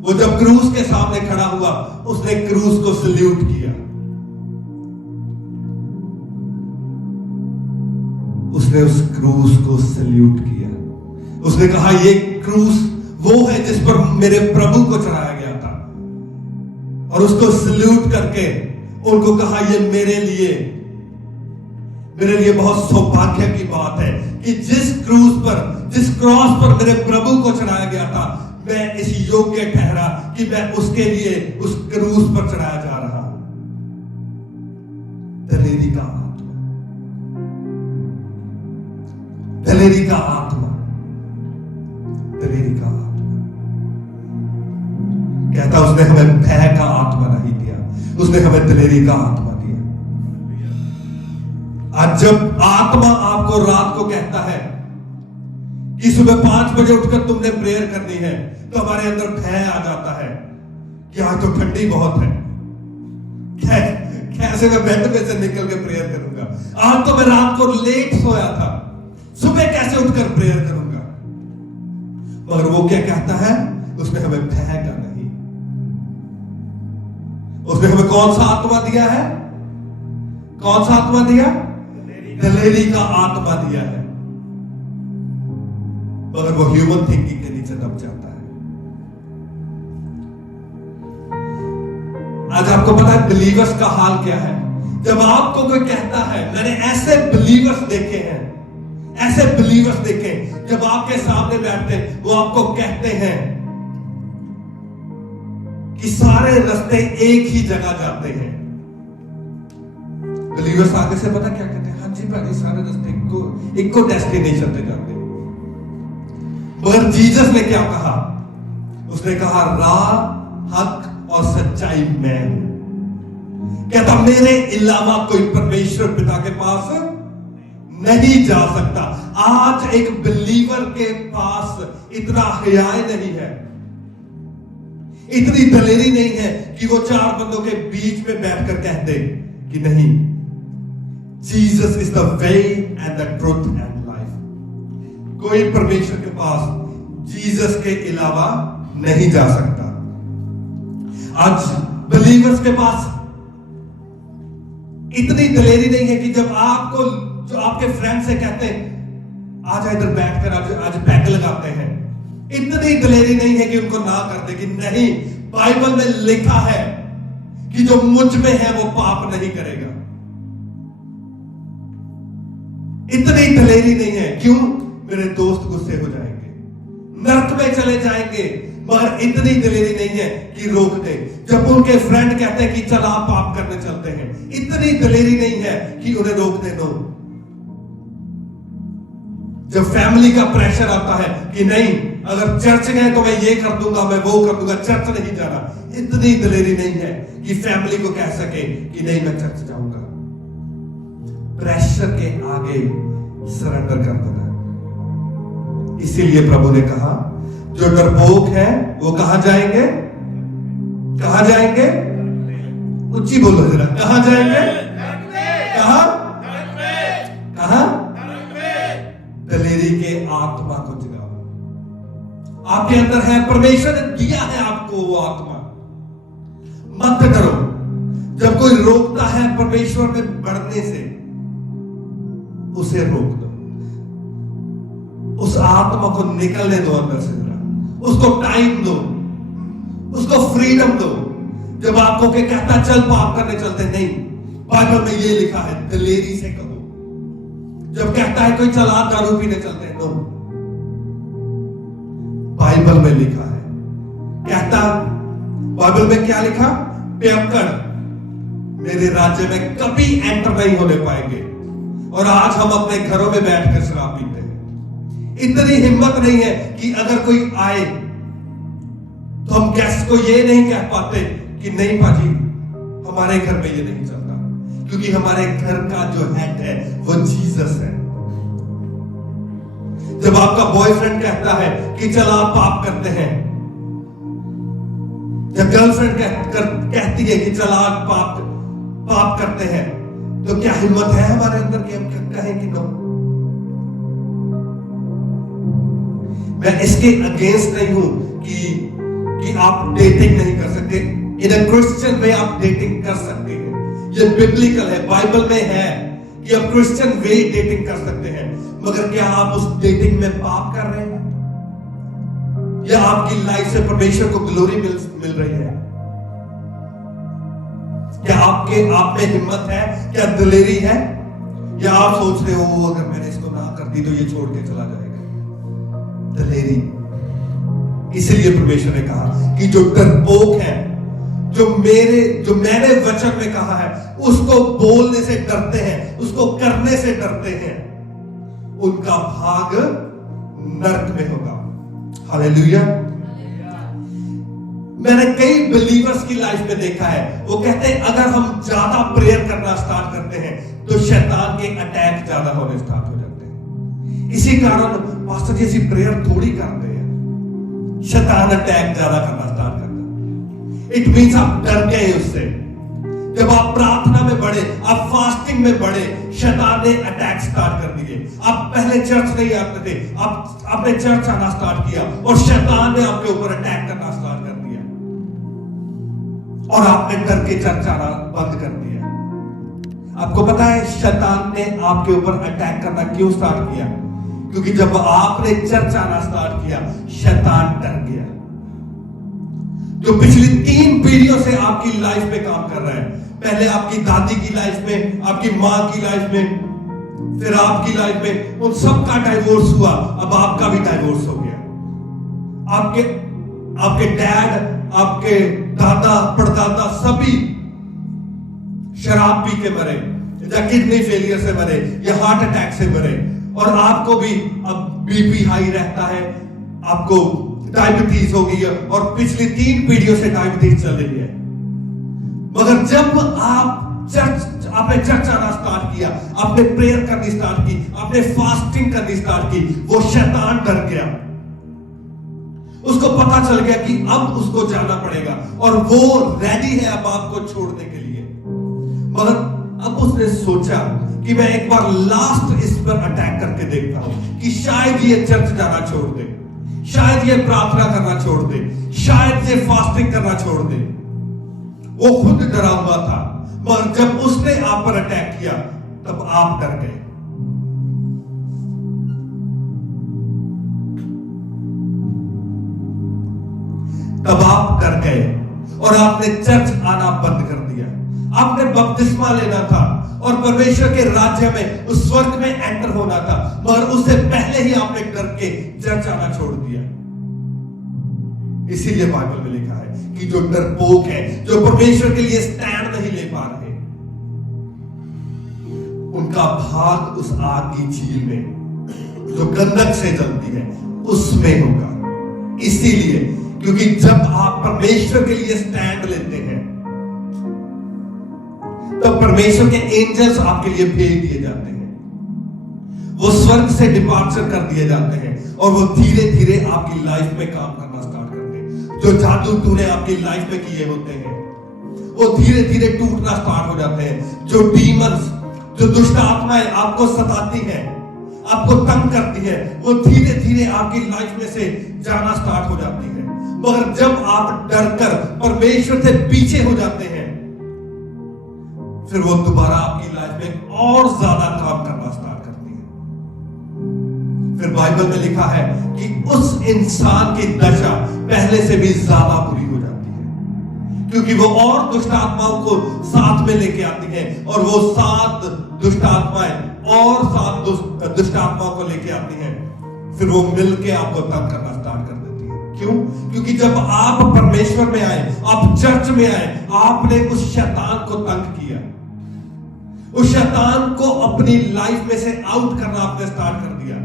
वो जब क्रूस के सामने खड़ा हुआ, उसने क्रूस को सल्यूट किया। उसने उस क्रूस को सल्यूट किया। उसने कहा ये क्रूस वो है जिस पर मेरे प्रभु को चढ़ाया गया था, और उसको सल्यूट करके उनको कहा ये मेरे लिए बहुत सौभाग्य की बात है कि जिस क्रॉस पर मेरे प्रभु को चढ़ाया गया था, मैं इस योग्य ठहरा कि मैं उसके लिए उस क्रूस पर चढ़ाया जा रहा हूं। दलेरी का आत्मा, दलेरी का आत्मा, दलेरी का आत्मा कहता उसने हमें भय का आत्मा नहीं दिया, उसने हमें दलेरी का आत्मा दिया। आज जब आत्मा आपको रात को कहता है कि सुबह 5 बजे उठकर तुमने प्रेयर करनी है, तो हमारे अंदर भय आ जाता है कि आज तो ठंडी बहुत है, कैसे मैं बेड में से निकल के प्रेयर करूंगा, आज तो मैं रात को लेट सोया था, सुबह कैसे उठकर प्रेयर करूंगा। मगर वो क्या कहता है, उसने हमें भय का नहीं, उसने हमें कौन सा आत्मा दिया है, कौन सा आत्मा दिया, दलेरी का आत्मा दिया है। मगर वो ह्यूमन थिंकिंग के नीचे दब जाता है। आज आपको पता है बिलीवर्स का हाल क्या है। जब आपको कोई कहता है, मैंने ऐसे बिलीवर्स देखे हैं, ऐसे बिलीवर्स देखे, जब आपके सामने बैठते वो आपको कहते हैं कि सारे रास्ते एक ही जगह जाते हैं। बिलीवर्स आगे से पता क्या कहते हैं, हाँ जी भाई सारे रास्ते एक को डेस्टिनेशन पे जाते हैं। मगर जीसस ने क्या कहा, उसने कहा राह, हक और सच्चाई मैं हूं। कहता मेरे अलावा कोई परमेश्वर पिता के पास नहीं जा सकता। आज एक बिलीवर के पास इतना हया नहीं है, इतनी दलेरी नहीं है कि वो 4 बंदों के बीच में बैठकर कहते कि नहीं, Jesus is the way and the truth and life. कोई परमेश्वर के पास जीसस के अलावा नहीं जा सकता। आज बिलीवर्स के पास इतनी दलेरी नहीं है कि जब आपको जो आपके फ्रेंड से कहते आज इधर बैठकर आज पैग लगाते हैं, इतनी दलेरी नहीं है कि उनको ना करते कि नहीं, बाइबल में लिखा है कि जो मुझ में है वो पाप नहीं करेगा। इतनी दलेरी नहीं है, क्यों? मेरे दोस्त गुस्से हो जाएंगे, नरक में चले जाएंगे। मगर इतनी दलेरी नहीं है कि रोक दे। जब उनके फ्रेंड कहते हैं कि चल आप पाप करने चलते हैं, इतनी दलेरी नहीं है कि उन्हें रोक दे दो। जब फैमिली का प्रेशर आता है कि नहीं, अगर चर्च गए तो मैं ये कर दूंगा, मैं वो कर दूंगा, चर्च नहीं जाना, इतनी दलेरी नहीं है कि फैमिली को कह सके कि नहीं मैं चर्च जाऊंगा। प्रेशर के आगे सरेंडर कर देना। इसीलिए प्रभु ने कहा जो डरपोक है वो कहां जाएंगे, कहां जाएंगे, ऊंची बोलो जरा, कहां जाएंगे, कहां कहां, दलेरी के आत्मा को जगाओ। आपके अंदर है, परमेश्वर ने दिया है आपको वो आत्मा। मत डरो। जब कोई रोकता है परमेश्वर में बढ़ने से, उसे रोक दो, उस आत्मा को निकलने दो अंदर से, जरा उसको टाइम दो, उसको फ्रीडम दो। जब आपको के कहता चल पाप करने चलते, नहीं, बाइबल में ये लिखा है दलेरी से कहो। जब कहता है कोई चला दारू पीने चलते हैं, नो, बाइबल में लिखा है। कहता बाइबल में क्या लिखा, पियक्कड़ मेरे राज्य में कभी एंटर नहीं होने पाएंगे। और आज हम अपने घरों में बैठकर शराब पीते हैं। इतनी हिम्मत नहीं है कि अगर कोई आए तो हम गेस्ट को ये नहीं कह पाते कि नहीं पाजी हमारे घर में ये नहीं चलता, क्योंकि हमारे घर का जो हेड है वो जीसस है। जब आपका बॉयफ्रेंड कहता है कि चल आप पाप करते हैं, जब गर्लफ्रेंड कहती है कि चल आप पाप करते हैं, तो क्या हिम्मत है हमारे अंदर कि हम कहें कि नो? मैं इसके अगेंस्ट नहीं हूं कि आप डेटिंग नहीं कर सकते। इन अ क्रिश्चियन वे आप डेटिंग कर सकते हैं, ये बिब्लिकल है, बाइबल में है कि आप क्रिश्चियन वे डेटिंग कर सकते हैं, मगर क्या आप उस डेटिंग में पाप कर रहे हैं, या आपकी लाइफ से परमेश्वर को ग्लोरी मिल रही है? क्या आप में हिम्मत है? क्या दिलेरी है? या आप सोच रहे हो अगर मैंने इसको ना कर दी तो ये छोड़ के चला जाएगा? दिलेरी। इसलिए परमेश्वर ने कहा कि जो डरपोक है, जो मैंने वचन में कहा है, उसको बोलने से डरते हैं, उसको करने से डरते हैं, उनका भाग नरक में होगा। हालेलुया। मैंने कई बिलीवर्स की लाइफ में देखा है, वो कहते हैं अगर हम ज्यादा प्रेयर करना स्टार्ट करते हैं तो शैतान के अटैक ज्यादा होने स्टार्ट हो जाते हैं। इसी कारण पास्टर जी ऐसी प्रेयर थोड़ी करते हैं, शैतान अटैक ज्यादा करना स्टार्ट करता है। इट मीन्स आप डर गए उससे। जब आप प्रार्थना में बढ़े, आप फास्टिंग में बढ़े, शैतान ने अटैक स्टार्ट कर दिए। आप पहले चर्च नहीं आते थे, आपने चर्च आना स्टार्ट किया और शैतान ने आपके ऊपर अटैक करना स्टार्ट कर दिया और आपने डर के चर्च आना बंद कर दिया। आपको पता है शैतान ने आपके ऊपर अटैक करना क्यों स्टार्ट किया? क्योंकि जब आपने चर्च आना स्टार्ट किया, शैतान डर गया। जो पिछली 3 पीढ़ियों से आपकी लाइफ में काम कर रहा है, पहले आपकी दादी की लाइफ में, आपकी मां की लाइफ में, फिर आपकी लाइफ में, उन सब का डाइवोर्स हुआ, अब आपका भी डाइवोर्स हो गया। आपके डैड, आपके दादा, परदादा सभी शराब पी के मरे, या किडनी फेलियर से मरे, या हार्ट अटैक से मरे, और आपको भी अब बीपी हाई रहता है, आपको डायबिटीज हो गई है, और पिछली 3 पीढ़ियों से डायबिटीज चल रही है। मगर जब आपने चर्च आना स्टार्ट किया, आपने प्रेयर करनी स्टार्ट की, आपने फास्टिंग करनी स्टार्ट की, वो शैतान डर गया। उसको पता चल गया कि अब उसको जाना पड़ेगा और वो रेडी है अब आपको छोड़ने के लिए। मगर अब उसने सोचा कि मैं एक बार लास्ट इस पर अटैक करके देखता हूं कि शायद ये चर्च जाना छोड़ दे, शायद ये प्रार्थना करना छोड़ दे, शायद ये फास्टिंग करना छोड़ दे। वो खुद डरा हुआ था, मगर जब उसने आप पर अटैक किया तब आप डर गए। तब आप डर गए और आपने चर्च आना बंद कर दिया। आपने बपतिस्मा लेना था और परमेश्वर के राज्य में, उस स्वर्ग में एंटर होना था, मगर उससे पहले ही आपने डर के चर्च आना छोड़ दिया। इसीलिए बाइबल में लिखा है कि जो डरपोक है, जो परमेश्वर के लिए स्टैंड नहीं ले पा रहे, उनका भाग उस आग की झील में जो गंधक से जलती है उसमें होगा। इसीलिए क्योंकि जब आप परमेश्वर के लिए स्टैंड लेते हैं तो परमेश्वर के एंजल्स आपके लिए भेज दिए जाते हैं, वो स्वर्ग से डिपार्चर कर दिए जाते हैं और वो धीरे धीरे आपकी लाइफ में काम करना स्टार्ट करते हैं। जो जादू टूने आपकी लाइफ में किए होते हैं वो धीरे धीरे टूटना स्टार्ट हो जाते हैं। जो डीमंस, जो दुष्ट आत्माएं आपको सताती हैं, आपको तंग करती है, वो धीरे धीरे आपकी लाइफ में से जाना स्टार्ट हो जाती है। मगर जब आप डरकर परमेश्वर से पीछे हो जाते हैं, फिर वो दोबारा आपकी लाइफ में और ज्यादा काम करना स्टार्ट करती है। फिर बाइबल में लिखा है कि उस इंसान की दशा पहले से भी ज्यादा बुरी हो जाती है, क्योंकि वो और दुष्ट आत्माओं को साथ में लेके आती है और वो 7 दुष्ट आत्माएं और 7 दुष्ट आत्माओं को लेके आती हैं। फिर वो मिलके आपको तंग करना स्टार्ट कर देती है। क्यों? क्योंकि जब आप परमेश्वर में आए, आप चर्च में आए, आपने उस शैतान को तंग किया, उस शैतान को अपनी लाइफ में से आउट करना आपने स्टार्ट कर दिया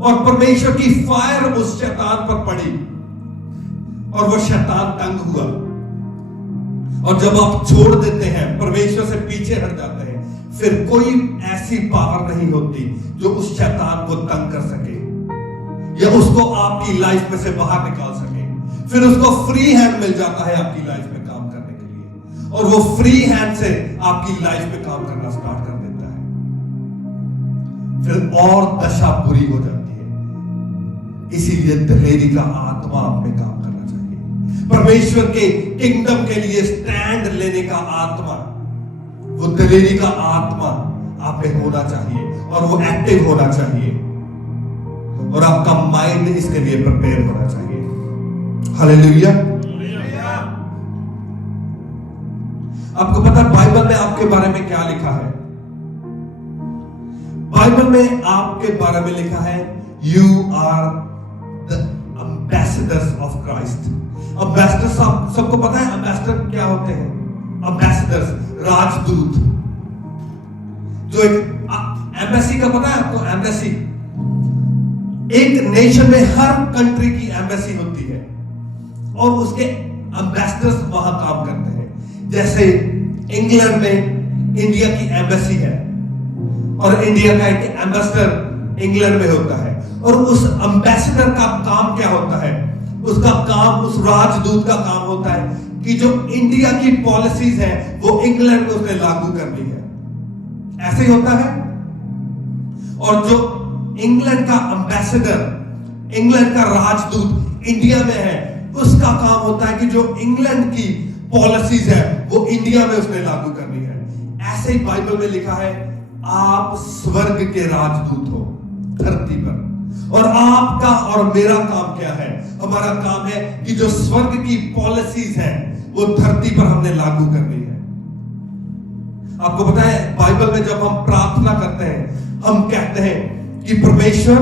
और परमेश्वर की फायर उस शैतान पर पड़ी और वो शैतान तंग हुआ। और जब आप छोड़ देते हैं, परमेश्वर से पीछे हट जाते हैं, फिर कोई ऐसी पावर नहीं होती जो उस शैतान को तंग कर सके या उसको आपकी लाइफ में से बाहर निकाल सके। फिर उसको फ्री हैंड मिल जाता है आपकी लाइफ में काम करने के लिए और वो फ्री हैंड से आपकी लाइफ में काम करना स्टार्ट कर देता है। फिर और दशा बुरी हो जाती है। इसीलिए दिलेरी का आत्मा आप में काम करना चाहिए। परमेश्वर के किंगडम के लिए स्टैंड लेने का आत्मा वो दिलेरी का आत्मा आप में होना चाहिए और वो एक्टिव होना चाहिए और आपका माइंड इसके लिए प्रिपेयर होना चाहिए। हालेलुया। आपको पता है बाइबल में आपके बारे में क्या लिखा है? बाइबल में आपके बारे में लिखा है you are the ambassadors of Christ. Ambassadors सबको पता है एम्बेसडर क्या होते हैं? एम्बेसडर्स राजदूत। जो एक एम्बेसी का पता है आपको? एम्बेसी एक नेशन में हर कंट्री की एम्बेसी होती है और उसके एम्बेसडर्स वहां काम करते हैं। जैसे इंग्लैंड में इंडिया की एम्बेसी है और इंडिया का एक एम्बेसडर इंग्लैंड में होता है और उस एम्बेसडर का काम क्या होता है? उसका काम, उस राजदूत का काम होता है कि जो इंडिया की पॉलिसीज है वो इंग्लैंड में उसने लागू करनी है। ऐसे ही होता है। और जो इंग्लैंड का एम्बेसडर, इंग्लैंड का राजदूत इंडिया में है, उसका काम होता है कि जो इंग्लैंड की पॉलिसीज है वो इंडिया में उसने लागू करनी है। ऐसे ही बाइबल में लिखा है आप स्वर्ग के राजदूत हो धरती पर। और आपका और मेरा काम क्या है? हमारा काम है कि जो स्वर्ग की पॉलिसीज है वो धरती पर हमने लागू करनी है। आपको पता है बाइबल में जब हम प्रार्थना करते हैं हम कहते हैं कि परमेश्वर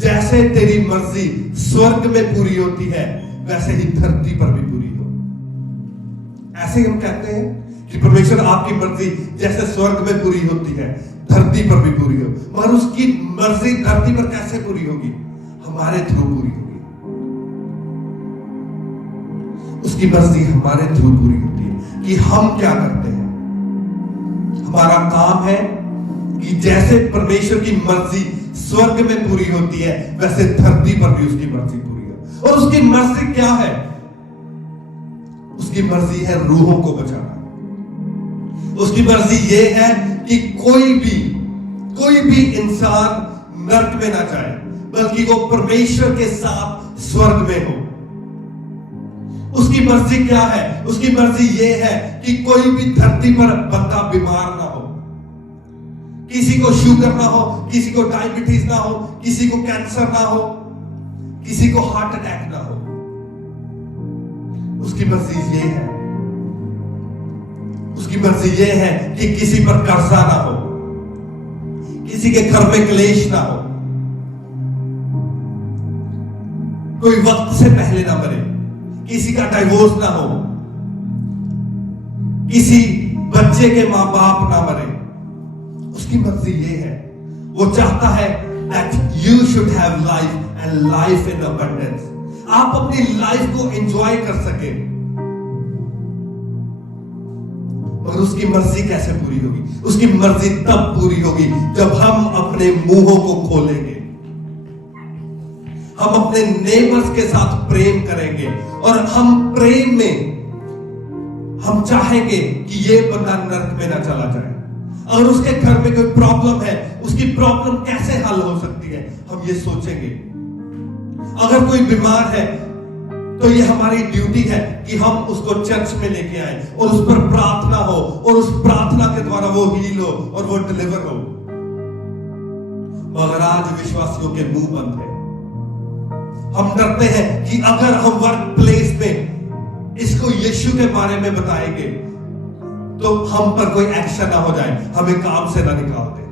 जैसे तेरी मर्जी स्वर्ग में पूरी होती है वैसे ही धरती पर भी पूरी हो। ऐसे ही हम कहते हैं कि परमेश्वर आपकी मर्जी जैसे स्वर्ग में पूरी होती है धरती पर भी पूरी हो। मगर उसकी मर्जी धरती पर कैसे पूरी होगी? हमारे थ्रू पूरी होगी। उसकी मर्जी हमारे थ्रू पूरी होती है कि हम क्या करते हैं। हमारा काम है कि जैसे परमेश्वर की मर्जी स्वर्ग में पूरी होती है वैसे धरती पर भी उसकी मर्जी पूरी हो। और उसकी मर्जी क्या है? उसकी मर्जी है रूहों को बचाना। उसकी मर्जी यह है कि कोई भी इंसान नरक में ना जाए बल्कि वो परमेश्वर के साथ स्वर्ग में हो। उसकी मर्जी क्या है? उसकी मर्जी यह है कि कोई भी धरती पर बंदा बीमार ना हो, किसी को शुगर ना हो, किसी को डायबिटीज ना हो, किसी को कैंसर ना हो, किसी को हार्ट अटैक ना हो। उसकी मर्जी ये है, उसकी मर्जी ये है कि किसी पर कर्जा ना हो, किसी के घर में क्लेश ना हो, कोई वक्त से पहले ना मरे, किसी का डाइवोर्स ना हो, किसी बच्चे के मां बाप ना मरे। उसकी मर्जी ये है, वो चाहता है that you should have life and life in abundance। आप अपनी लाइफ को एंजॉय कर सके। और उसकी मर्जी कैसे पूरी होगी? उसकी मर्जी तब पूरी होगी जब हम अपने मुंहों को खोलेंगे, हम अपने नेबर्स के साथ प्रेम करेंगे और हम प्रेम में हम चाहेंगे कि ये बंदा नरक में ना चला जाए। अगर उसके घर में कोई प्रॉब्लम है, उसकी प्रॉब्लम कैसे हल हो सकती है, हम ये सोचेंगे। अगर कोई बीमार है तो ये हमारी ड्यूटी है कि हम उसको चर्च में लेके आए और उस पर प्रार्थना हो और उस प्रार्थना के द्वारा वो हील हो और वो डिलीवर हो। मगर आज विश्वासियों के मुंह बंद है। हम डरते हैं कि अगर हम वर्क प्लेस में इसको यीशु के बारे में बताएंगे तो हम पर कोई एक्शन ना हो जाए, हमें काम से ना निकाल दे।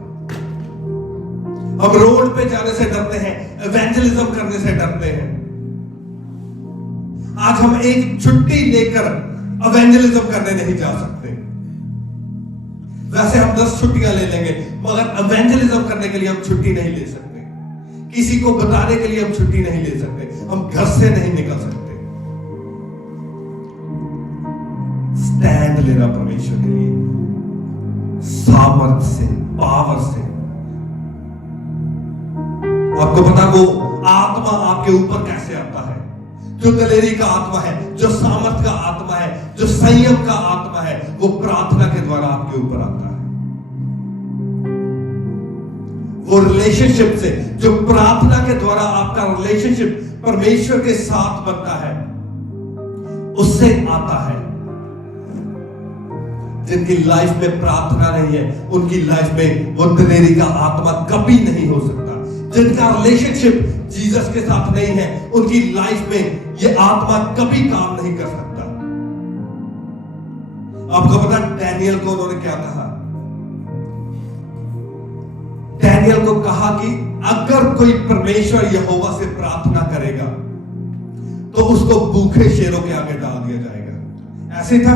हम रोड पे जाने से डरते हैं, इवेंजलिज्म करने से डरते हैं। आज हम एक छुट्टी लेकर इवेंजलिज्म करने नहीं जा सकते। वैसे हम 10 छुट्टियां ले लेंगे मगर इवेंजलिज्म करने के लिए हम छुट्टी नहीं ले सकते। किसी को बताने के लिए हम छुट्टी नहीं ले सकते। हम घर से नहीं निकल सकते। स्टैंड लेना परमेश्वर के लिए सामर्थ से, पावर से। आपको पता वो आत्मा आपके ऊपर कैसे आता है? जो दलेरी का आत्मा है, जो सामर्थ का आत्मा है, जो संयम का आत्मा है, वो प्रार्थना के द्वारा आपके ऊपर आता है। वो रिलेशनशिप से, जो प्रार्थना के द्वारा आपका रिलेशनशिप परमेश्वर के साथ बनता है, उससे आता है। जिनकी लाइफ में प्रार्थना नहीं है, उनकी लाइफ में वो दिलेरी का आत्मा कभी नहीं हो सकता। जिनका रिलेशनशिप जीसस के साथ नहीं है, उनकी लाइफ में ये आत्मा कभी काम नहीं कर सकता। आपको पता डैनियल को उन्होंने क्या कहा? डैनियल को कहा कि अगर कोई परमेश्वर यहोवा से प्रार्थना करेगा तो उसको भूखे शेरों के आगे डाल दिया जाएगा। ऐसे था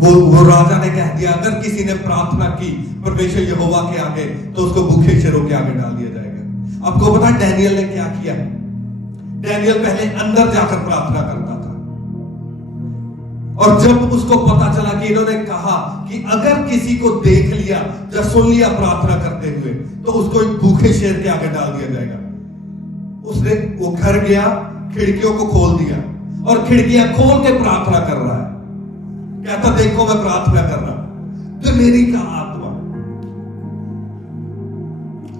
वो राजा ने कह दिया अगर किसी ने प्रार्थना की परमेश्वर यहोवा के आगे तो उसको भूखे शेरों के आगे डाल दिया जाएगा। आपको पता डैनियल ने क्या किया? डैनियल पहले अंदर जाकर प्रार्थना करता था, और जब उसको पता चला कि इन्होंने कहा कि अगर किसी को देख लिया या सुन लिया प्रार्थना करते हुए तो उसको एक भूखे शेर के आगे डाल दिया जाएगा, उसने वो घर गया, खिड़कियों को खोल दिया और खिड़कियां खोल के प्रार्थना कर रहा है। कहता देखो मैं प्रार्थना कर रहा हूं। दिलेरी का आत्मा,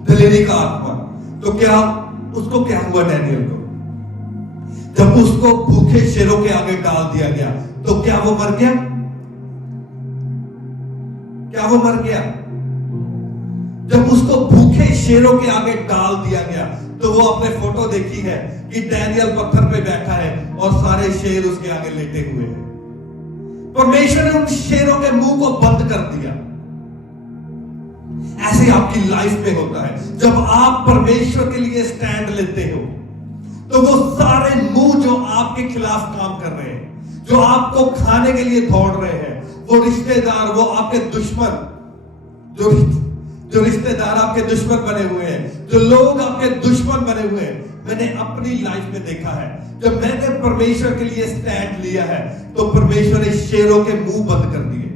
दिलेरी का आत्मा। तो क्या उसको क्या हुआ डैनियल को? जब उसको भूखे शेरों के आगे डाल दिया गया तो क्या वो मर गया? क्या वो मर गया? जब उसको भूखे शेरों के आगे डाल दिया गया तो वो अपने फोटो देखी है कि डैनियल पत्थर पे बैठा है और सारे शेर उसके आगे लेटे हुए हैं। परमेश्वर ने उन शेरों के मुंह को बंद कर दिया। ऐसे आपकी लाइफ में होता है। जब आप परमेश्वर के लिए स्टैंड लेते हो तो वो सारे मुंह जो आपके खिलाफ काम कर रहे हैं, जो आपको खाने के लिए दौड़ रहे हैं, वो रिश्तेदार, वो आपके दुश्मन, जो रिश्तेदार आपके दुश्मन बने हुए हैं, जो लोग आपके दुश्मन बने हुए हैं, मैंने अपनी लाइफ में देखा है जब मैंने परमेश्वर के लिए स्टैंड लिया है तो परमेश्वर ने शेरों के मुंह बंद कर दिए।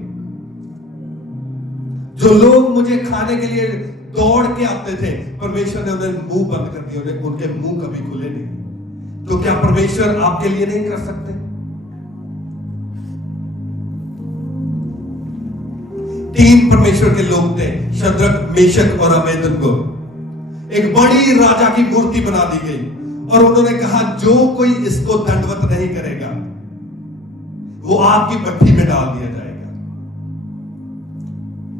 जो लोग मुझे खाने के लिए दौड़ के आते थे, परमेश्वर ने उन्हें मुंह बंद कर दिए, उनके मुंह कभी खुले नहीं। तो क्या परमेश्वर आपके लिए नहीं कर सकते? तीन परमेश्वर के लोग थे, शद्रक, मेशक और अबेदनगो। एक बड़ी राजा की मूर्ति बना दी गई और उन्होंने कहा जो कोई इसको दंडवत नहीं करेगा वो आग की भट्टी में डाल दिया जाएगा।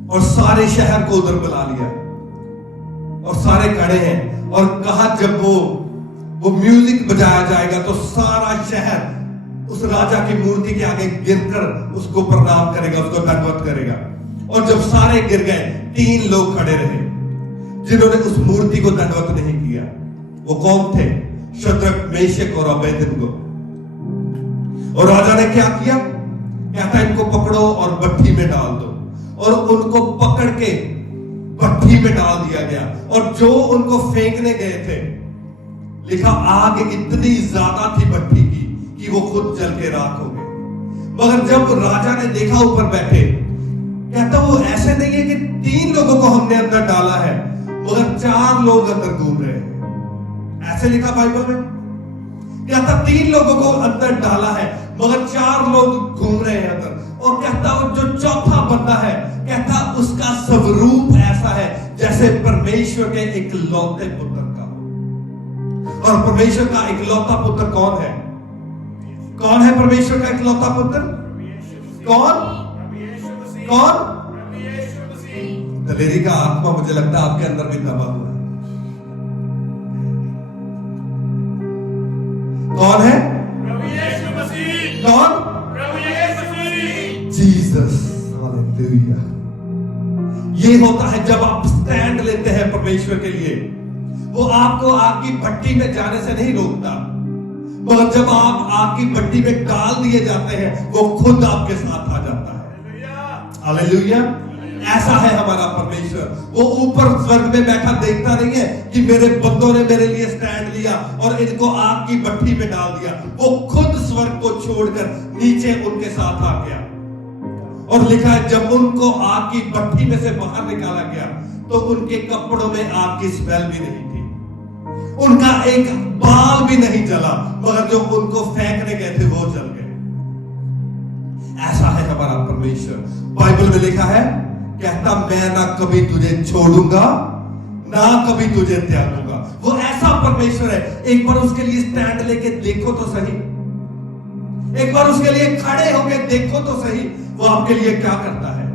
और सारे शहर को उधर बुला लिया और सारे खड़े हैं और कहा जब वो म्यूजिक बजाया जाएगा तो सारा शहर उस राजा की मूर्ति के आगे गिरकर उसको प्रणाम करेगा, उसको दंडवत करेगा। और जब सारे गिर गए, तीन लोग खड़े रहे जिन्होंने उस मूर्ति को दंडवत नहीं किया। वो कौन थे? शद्रक, मेशक और अबेदनगो। और राजा ने क्या किया? कहता इनको पकड़ो और भट्टी में डाल दो। और उनको पकड़ के भट्टी में डाल दिया गया। और जो उनको फेंकने गए थे, लिखा आग इतनी ज्यादा थी भट्टी की कि वो खुद जल के राख हो गए। मगर जब राजा ने देखा ऊपर बैठे, कहता वो ऐसे नहीं है कि तीन लोगों को हमने अंदर डाला है, मगर 4 लोग अंदर घूम रहे हैं। ऐसे लिखा बाइबल में। कहता 3 लोगों को अंदर डाला है मगर 4 लोग घूम रहे हैं अंदर। और कहता वो जो चौथा बंदा है, कहता उसका स्वरूप ऐसा है जैसे परमेश्वर के इकलौते पुत्र का। और परमेश्वर का इकलौता पुत्र कौन है? कौन है परमेश्वर का इकलौता पुत्र? कौन? कौन? दिलेरी का आत्मा मुझे लगता है आपके अंदर भी दबा हुआ है। कौन है? कौन? जीसस। हालेलुया। ये होता है जब आप स्टैंड लेते हैं परमेश्वर के लिए। वो आपको आग की भट्टी में जाने से नहीं रोकता, मगर जब आप आग की भट्टी में डाल दिए जाते हैं वो खुद आपके साथ आ जाता है। हालेलुया। ऐसा है हमारा परमेश्वर। वो ऊपर स्वर्ग में बैठा देखता नहीं है कि मेरे बंदों ने मेरे लिए स्टैंड लिया और इनको आग की भट्टी में डाल दिया। वो खुद स्वर्ग को छोड़कर नीचे उनके साथ आ गया। और लिखा है जब उनको आग की भट्टी में से बाहर निकाला गया तो उनके कपड़ों में आग की स्मेल भी नहीं थी, उनका एक बाल भी नहीं जला, मगर जो उनको फेंकने गए थे वो जल गए। ऐसा है हमारा परमेश्वर। बाइबल में लिखा है, कहता मैं ना कभी तुझे छोड़ूंगा ना कभी तुझे त्यागूंगा। वो ऐसा परमेश्वर है। एक बार उसके लिए स्टैंड लेके देखो तो सही। एक बार उसके लिए खड़े होकर देखो तो सही, वो आपके लिए क्या करता है।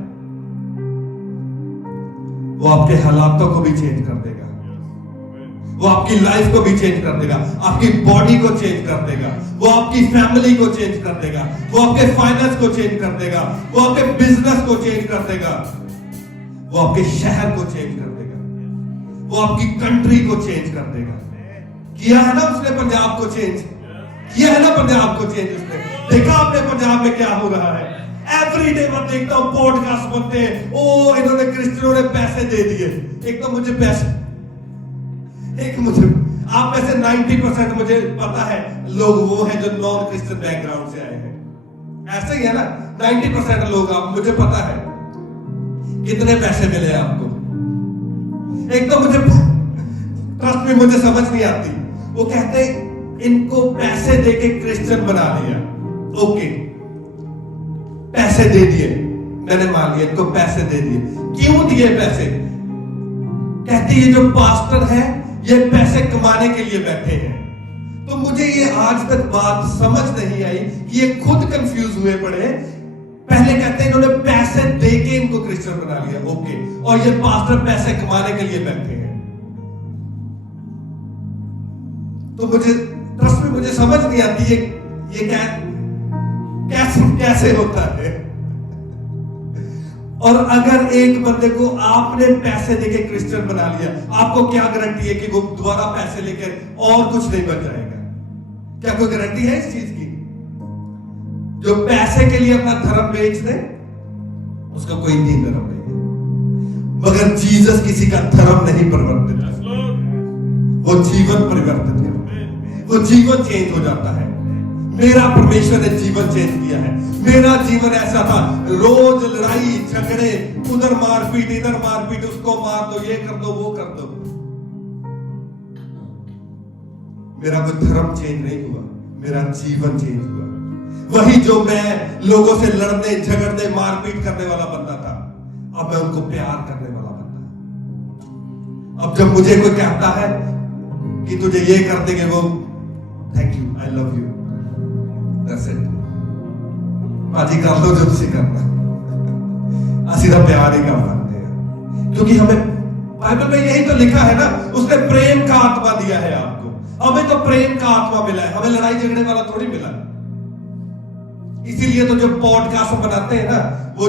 वो आपके हालातों को भी चेंज कर देगा, वो आपकी लाइफ को भी चेंज कर देगा, आपकी बॉडी को चेंज कर देगा, वो आपकी फैमिली को चेंज कर देगा, वो आपके फाइनेंस को चेंज कर देगा, वो आपके बिजनेस को चेंज कर देगा, वो आपके शहर को चेंज कर देगा, वो आपकी कंट्री को चेंज कर देगा। किया है ना उसने पंजाब को चेंज, किया है ना पंजाब को चेंज उसने। देखा आपने पंजाब में क्या हो रहा है। एवरी डे मैं देखता हूं पॉडकास्ट बनते हैं, ओ इन्होंने क्रिश्चियनों ने पैसे दे दिए। एक तो मुझे पैसे, एक मुझे, आप में से 90% मुझे पता है लोग वो हैं जो नॉन क्रिश्चियन बैकग्राउंड से आए हैं। ऐसे ही है ना, 90% लोग, आप, मुझे पता है कितने पैसे मिले आपको। एक तो मुझे ट्रस्ट में मुझे समझ नहीं आती, वो कहते इनको पैसे देके क्रिश्चियन बना दिया। ओके, पैसे दे दिए, मैंने मान लिया इनको पैसे दे दिए। क्यों दिए पैसे? कहते ये जो पास्टर है ये पैसे कमाने के लिए बैठे हैं। तो मुझे ये आज तक बात समझ नहीं आई कि ये खुद कंफ्यूज हुए पड़े। पहले कहते हैं इन्होंने पैसे देके इनको क्रिश्चियन बना लिया, ओके, और ये पास्टर पैसे कमाने के लिए बैठे हैं। तो मुझे ट्रस्ट में मुझे समझ नहीं आती ये कैसे होता है। और अगर एक बंदे को आपने पैसे देके क्रिश्चियन बना लिया, आपको क्या गारंटी है कि वो दोबारा पैसे लेकर और कुछ नहीं बन जाएगा? क्या कोई गारंटी है इस चीज की? जो पैसे के लिए अपना धर्म बेच दे उसका कोई दीन धर्म नहीं है। मगर जीसस किसी का धर्म नहीं परिवर्तित करता, वो जीवन परिवर्तित करता है, वो जीवन चेंज हो जाता है। मेरा परमेश्वर ने जीवन चेंज किया है। मेरा जीवन ऐसा था, रोज लड़ाई झगड़े, उधर मारपीट इधर मारपीट, उसको मार दो, ये कर दो वो कर दो। मेरा कोई धर्म चेंज नहीं हुआ, मेरा जीवन चेंज हुआ। वही जो मैं लोगों से लड़ने झगड़ने मारपीट करने वाला बंदा था, अब मैं उनको प्यार करने वाला बंदा। अब जब मुझे कोई कहता है कि तुझे ये कर देंगे, वो thank you, I love you, that's it, पाजी कर लो जो तुझे करना। असि तो प्यार ही कर सकते हैं, क्योंकि हमें बाइबल में यही तो लिखा है ना, उसने प्रेम का आत्मा दिया है आपको। हमें तो प्रेम का आत्मा मिला है, हमें लड़ाई झगड़े वाला थोड़ी मिला। इसीलिए तो जो पॉडकास्ट बनाते हैं ना, वो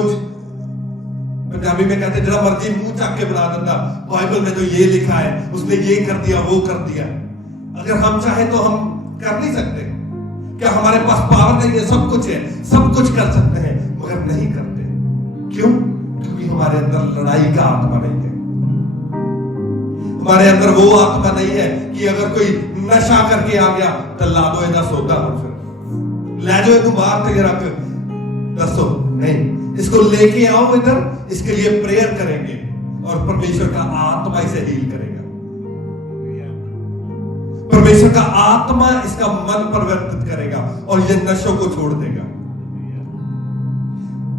पंजाबी में कहते हैं जरा मर्जी मुंह चाक के बना देता, बाइबल में तो ये लिखा है, उसने ये कर दिया वो कर दिया। अगर हम चाहे तो हम कर नहीं सकते क्या? हमारे पास पावर नहीं है? सब कुछ है, सब कुछ कर सकते हैं, मगर नहीं करते। क्यों? क्योंकि हमारे अंदर लड़ाई का आत्मा नहीं है। हमारे अंदर वो आत्मा नहीं है कि अगर कोई नशा करके आ गया तो ला दो इधर सोता हो, फिर ले जाओ इनको बाहर तक रख, दसो नहीं, इसको लेके आओ इधर, इसके लिए प्रेयर करेंगे और परमेश्वर का आत्मा इसे हील करेगा। परमेश्वर का आत्मा इसका मन परिवर्तित करेगा और ये नशों को छोड़ देगा।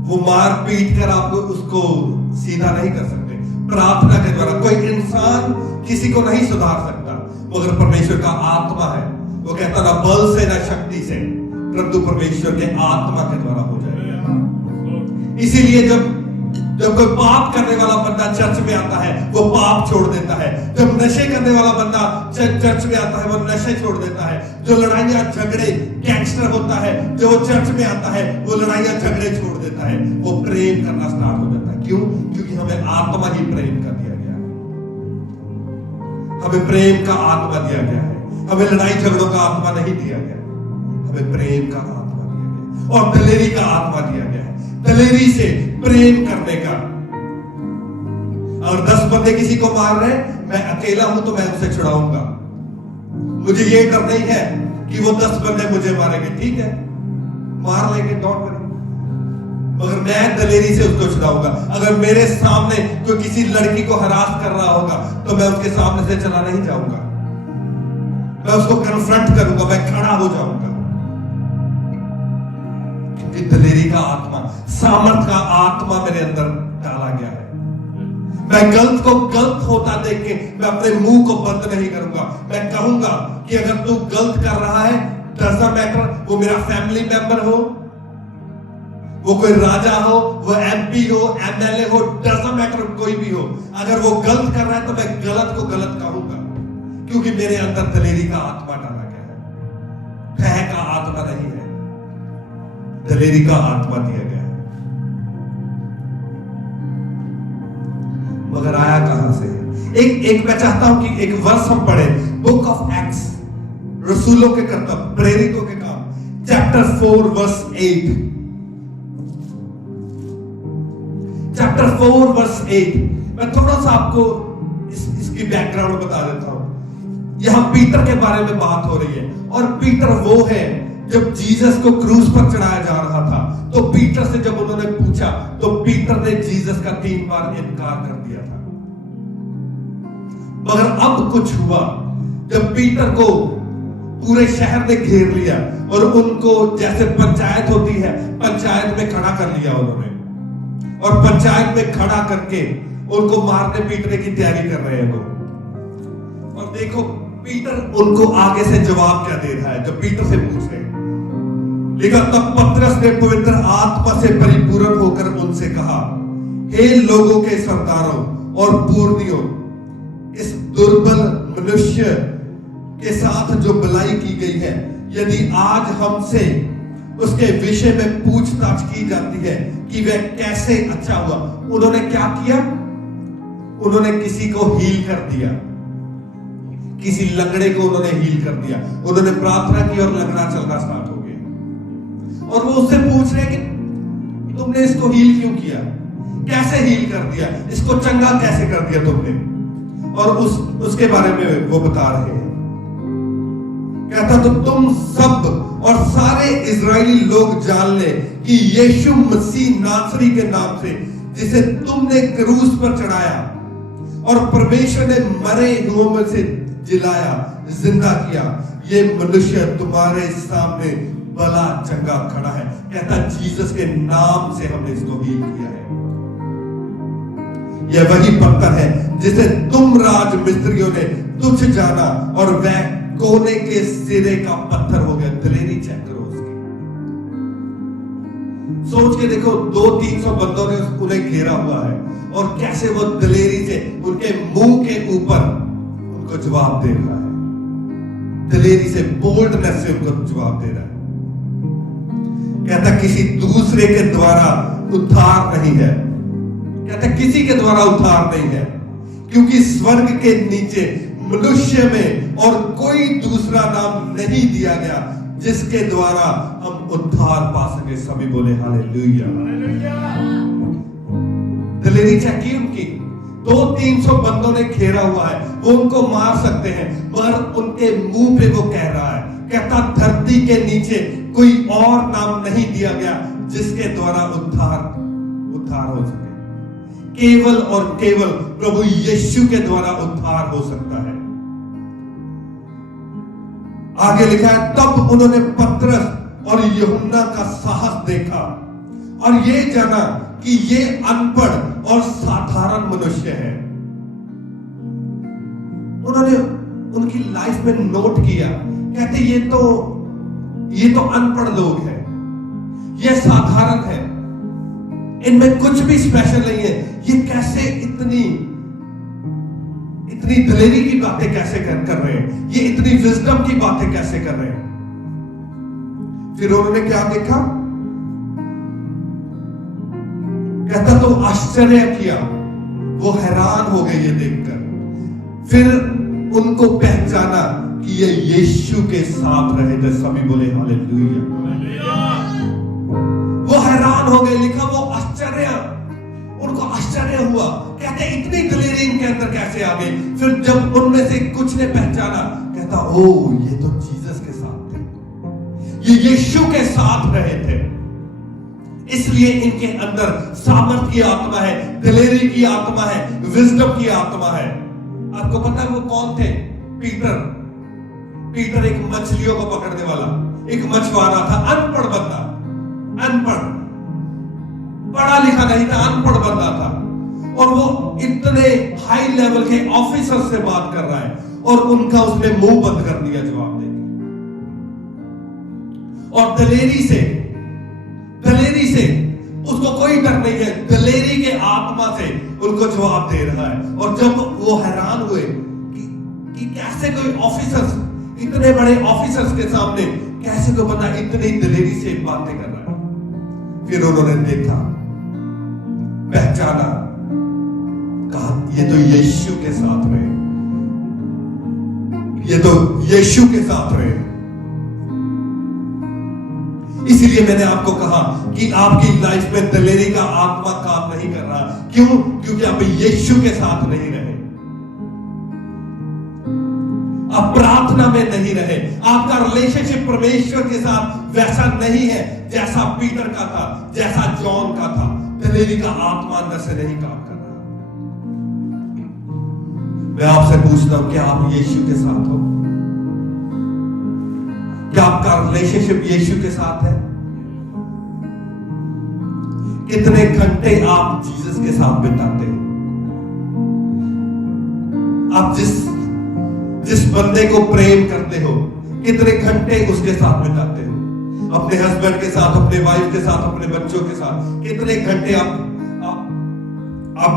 वो मार पीट कर आपको उसको सीधा नहीं कर सकते। प्रार्थना के द्वारा कोई इंसान किसी को नहीं सुधार सकता, मगर परमेश्वर का आत्मा है, वो कहता ना बल से ना शक्ति से, परंतु परमेश्वर के आत्मा के द्वारा हो जाएगा। इसीलिए जब कोई पाप करने वाला बंदा चर्च में आता है वो पाप छोड़ देता है। जब नशे करने वाला बंदा चर्च में आता है वो नशे छोड़ देता है। जो लड़ाइयां झगड़े गैंगस्टर होता है, जो वो चर्च में आता है वो लड़ाइयां झगड़े छोड़ देता है, वो प्रेम करना स्टार्ट हो जाता है। क्यों? क्योंकि हमें आत्मा ही प्रेम का दिया गया है, हमें प्रेम का आत्मा दिया गया है। हमें लड़ाई झगड़ों का आत्मा नहीं दिया गया, हमें प्रेम का आत्मा दिया गया और दिलेरी का आत्मा दिया गया है। दिलेरी से प्रेम करने का। और 10 बंदे किसी को मार रहे हैं, मैं अकेला हूं तो मैं उसे छुड़ाऊंगा। मुझे ये डर नहीं है कि वो 10 बंदे मुझे मारेंगे, ठीक है मार लेंगे, डोंट वरी, मगर मैं दिलेरी से उसको छुड़ाऊंगा। अगर मेरे सामने कोई किसी लड़की को हरास कर रहा होगा तो मैं उसके सामने से चला नहीं जाऊंगा, मैं उसको कन्फ्रंट करूंगा, मैं खड़ा हो जाऊंगा। क्योंकि दिलेरी का आत्मा, सामर्थ का आत्मा मेरे अंदर डाला गया है। मैं गलत को गलत होता देख के मैं अपने मुंह को बंद नहीं करूंगा। मैं कहूंगा कि अगर तू गलत कर रहा है, डजंट मैटर, वो मेरा फैमिली मेंबर हो, वो कोई राजा हो, वो एमपी हो, एमएलए हो, डजंट मैटर, कोई भी हो, अगर वो गलत कर रहा है तो मैं गलत को गलत कहूंगा, क्योंकि मेरे अंदर दलेरी का आत्मा डाला गया है। भय का आत्मा नहीं है, दलेरी का आत्मा दिया गया है। मगर आया कहां से? एक मैं चाहता हूं कि एक वर्ष हम पढ़े, बुक ऑफ एक्ट्स, रसूलों के कर्तव्य, प्रेरितों के काम, चैप्टर 4 वर्स 8। Chapter 4 verse 8। मैं थोड़ा सा आपको इसकी बैकग्राउंड बता देता हूं। यहां पीटर के बारे में बात हो रही है, और पीटर वो है जब जीसस को क्रूस पर चढ़ाया जा रहा था, तो पीटर से जब उन्होंने पूछा तो पीटर ने जीसस का 3 बार इनकार कर दिया था। मगर अब कुछ हुआ, जब पीटर को पूरे शहर ने घेर लिया और उनको जैसे पंचायत होती है, पंचायत में खड़ा कर लिया उन्होंने, और पंचायत में खड़ा करके उनको मारने पीटने की तैयारी कर रहे हैं वो। और देखो पीटर उनको आगे से जवाब क्या दे रहा है जब पीटर से पूछ रहे हैं। लिखा, तब पतरस ने पवित्र आत्मा से परिपूर्ण होकर उनसे कहा, हे लोगों के सरदारों और पूर्णियों, इस दुर्बल मनुष्य के साथ जो भलाई की गई है, यदि आज हमसे उसके विषय में पूछताछ की जाती है कि वह कैसे अच्छा हुआ। उन्होंने क्या किया? उन्होंने किसी को हील कर दिया, किसी लंगड़े को उन्होंने हील कर दिया। उन्होंने प्रार्थना की और लंगड़ा चलना स्टार्ट हो गया, और वो उससे पूछ रहे कि तुमने इसको हील क्यों किया, कैसे हील कर दिया, इसको चंगा कैसे कर दिया तुमने, और उसके बारे में वो बता रहे हैं। कहता, तो तुम सब और सारे इजरायली लोग जान ले कि यीशु मसीह नासरी के नाम से, जिसे तुमने क्रूस पर चढ़ाया और परमेश्वर ने मरे हुओं में से जिलाया, जिंदा किया, ये मनुष्य तुम्हारे सामने भला चंगा खड़ा है। कहता, जीसस के नाम से हमने इसको हील किया है। यह वही पत्थर है जिसे तुम राज मिस्त्रियों ने तुच्छ जाना, और वह कोने के सिरे का पत्थर हो गया। दलेरी चेक करो उसकी, सोच के देखो, 200-300 बंदों ने उन्हें घेरा हुआ है, और कैसे वो दलेरी से उनके मुंह के ऊपर उनको जवाब दे रहा है, दलेरी से, बोल्डनेस से उनको जवाब दे रहा है। कहता, किसी दूसरे के द्वारा उद्धार नहीं है, कहता किसी के द्वारा उद्धार नहीं है, क्योंकि स्वर्ग के नीचे मनुष्य में और कोई दूसरा नाम नहीं दिया गया जिसके द्वारा हम उद्धार पा सके। सभी बोले हालेलुया। दलेरी चेक की उनकी, 200-300 बंदों ने घेरा हुआ है, वो उनको मार सकते हैं, मगर उनके मुंह पे वो कह रहा है, कहता धरती के नीचे कोई और नाम नहीं दिया गया जिसके द्वारा उद्धार हो सके। केवल और केवल प्रभु यीशु के द्वारा उद्धार हो सकता है। आगे लिखा है, तब उन्होंने पतरस और यूहन्ना का साहस देखा और ये जाना कि ये अनपढ़ और साधारण मनुष्य है। उन्होंने उनकी लाइफ में नोट किया, कहते ये तो अनपढ़ लोग हैं, ये साधारण है, इनमें कुछ भी स्पेशल नहीं है, ये कैसे इतनी दलेरी की बातें कैसे कर रहे हैं, ये इतनी विजडम की बातें कैसे कर रहे हैं। फिर उन्होंने क्या देखा? कहता तो आश्चर्य किया, वो हैरान हो गए ये देखकर। फिर उनको पहचाना कि ये यीशु के साथ रहे थे। सभी बोले हालेलुया। वो हैरान हो गए, लिखा वो उनको आश्चर्य हुआ, कहते इतनी दलेरी इनके अंदर कैसे आ गई। फिर जब उनमें से कुछ ने पहचाना, कहता ओ ये तो जीसस के साथ थे, ये यीशु के साथ रहे थे, इसलिए इनके अंदर सामर्थ की आत्मा है, दलेरी की आत्मा है, विजडम की आत्मा है। आपको पता है वो कौन थे? पीटर एक मछलियों को पकड़ने वाला एक मछुआरा था, अनपढ़ बंदा, अनपढ़, पढ़ा लिखा नहीं था, अनपढ़ बंदा था, और वो इतने हाई लेवल के ऑफिसर से बात कर रहा है और उनका उसने मुंह बंद कर दिया जवाब देकर। और दलेरी से उसको कोई डर नहीं है, दलेरी के आत्मा से उनको जवाब दे रहा है। और जब वो हैरान हुए कि कैसे कोई ऑफिसर्स, इतने बड़े ऑफिसर्स के सामने कैसे कोई बंदा इतनी दलेरी से बातें कर रहा है। फिर उन्होंने देखा, पहचाना, कहा ये तो यीशु के साथ रहे, ये तो यीशु के साथ रहे। इसीलिए मैंने आपको कहा कि आपकी लाइफ में दलेरी का आत्मा काम नहीं कर रहा। क्यों? क्योंकि आप यीशु के साथ नहीं रहे, आप प्रार्थना में नहीं रहे, आपका रिलेशनशिप परमेश्वर के साथ वैसा नहीं है जैसा पीटर का था, जैसा जॉन का था। दलेरी का आत्मा अंदर से नहीं काम कर रहा। मैं आपसे पूछता हूं, क्या आप यीशु के साथ हो? क्या आपका रिलेशनशिप यीशु के साथ है? कितने घंटे आप जीसस के साथ बिताते हो? आप जिस बंदे को प्रेम करते हो, कितने घंटे उसके साथ बिताते हो? अपने हस्बैंड के साथ, अपने वाइफ के साथ, अपने बच्चों के साथ कितने घंटे आप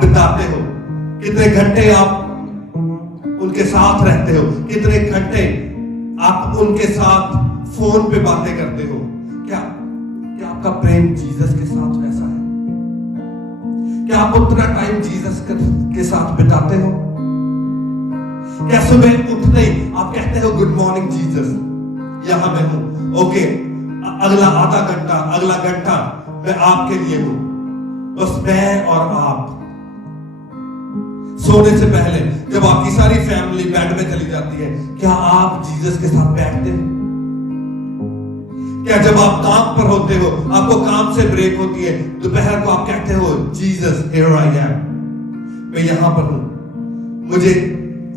बिताते हो? कितने घंटे आप उनके साथ रहते हो? कितने घंटे आप उनके साथ फोन पे बातें करते हो? क्या आपका प्रेम जीसस के साथ वैसा है? क्या आप उतना टाइम जीसस के साथ बिताते हो? क्या सुबह उठते ही आप कहते हो गुड मॉर्निंग जीसस, यहां मैं हूं, ओके, अगला आधा घंटा, अगला घंटा मैं आपके लिए हूं, बस मैं और आप। सोने से पहले जब आपकी सारी फैमिली बेड में चली जाती है, क्या आप जीसस के साथ बैठते हो? क्या जब आप काम पर होते हो, आपको काम से ब्रेक होती है, दोपहर को आप कहते हो जीसस हियर आई एम, मैं यहां पर हूं, मुझे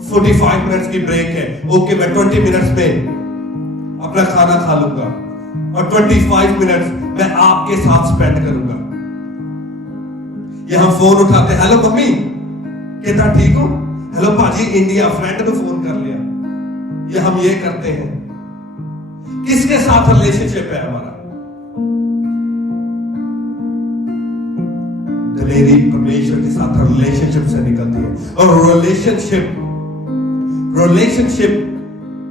45 मिनट्स की ब्रेक है, ओके, मैं 20 मिनट्स में अपना खाना खा लूंगा और 25 मिनट्स मैं आपके साथ स्पेंड करूंगा। यहां फोन उठाते, हेलो मम्मी, कहता ठीक हो, हेलो पाजी इंडिया, फ्रेंड को फोन कर लिया। ये हम ये करते हैं। किसके साथ रिलेशनशिप है हमारा? दलेरी परमेश्वर के साथ रिलेशनशिप से निकलती है, और रिलेशनशिप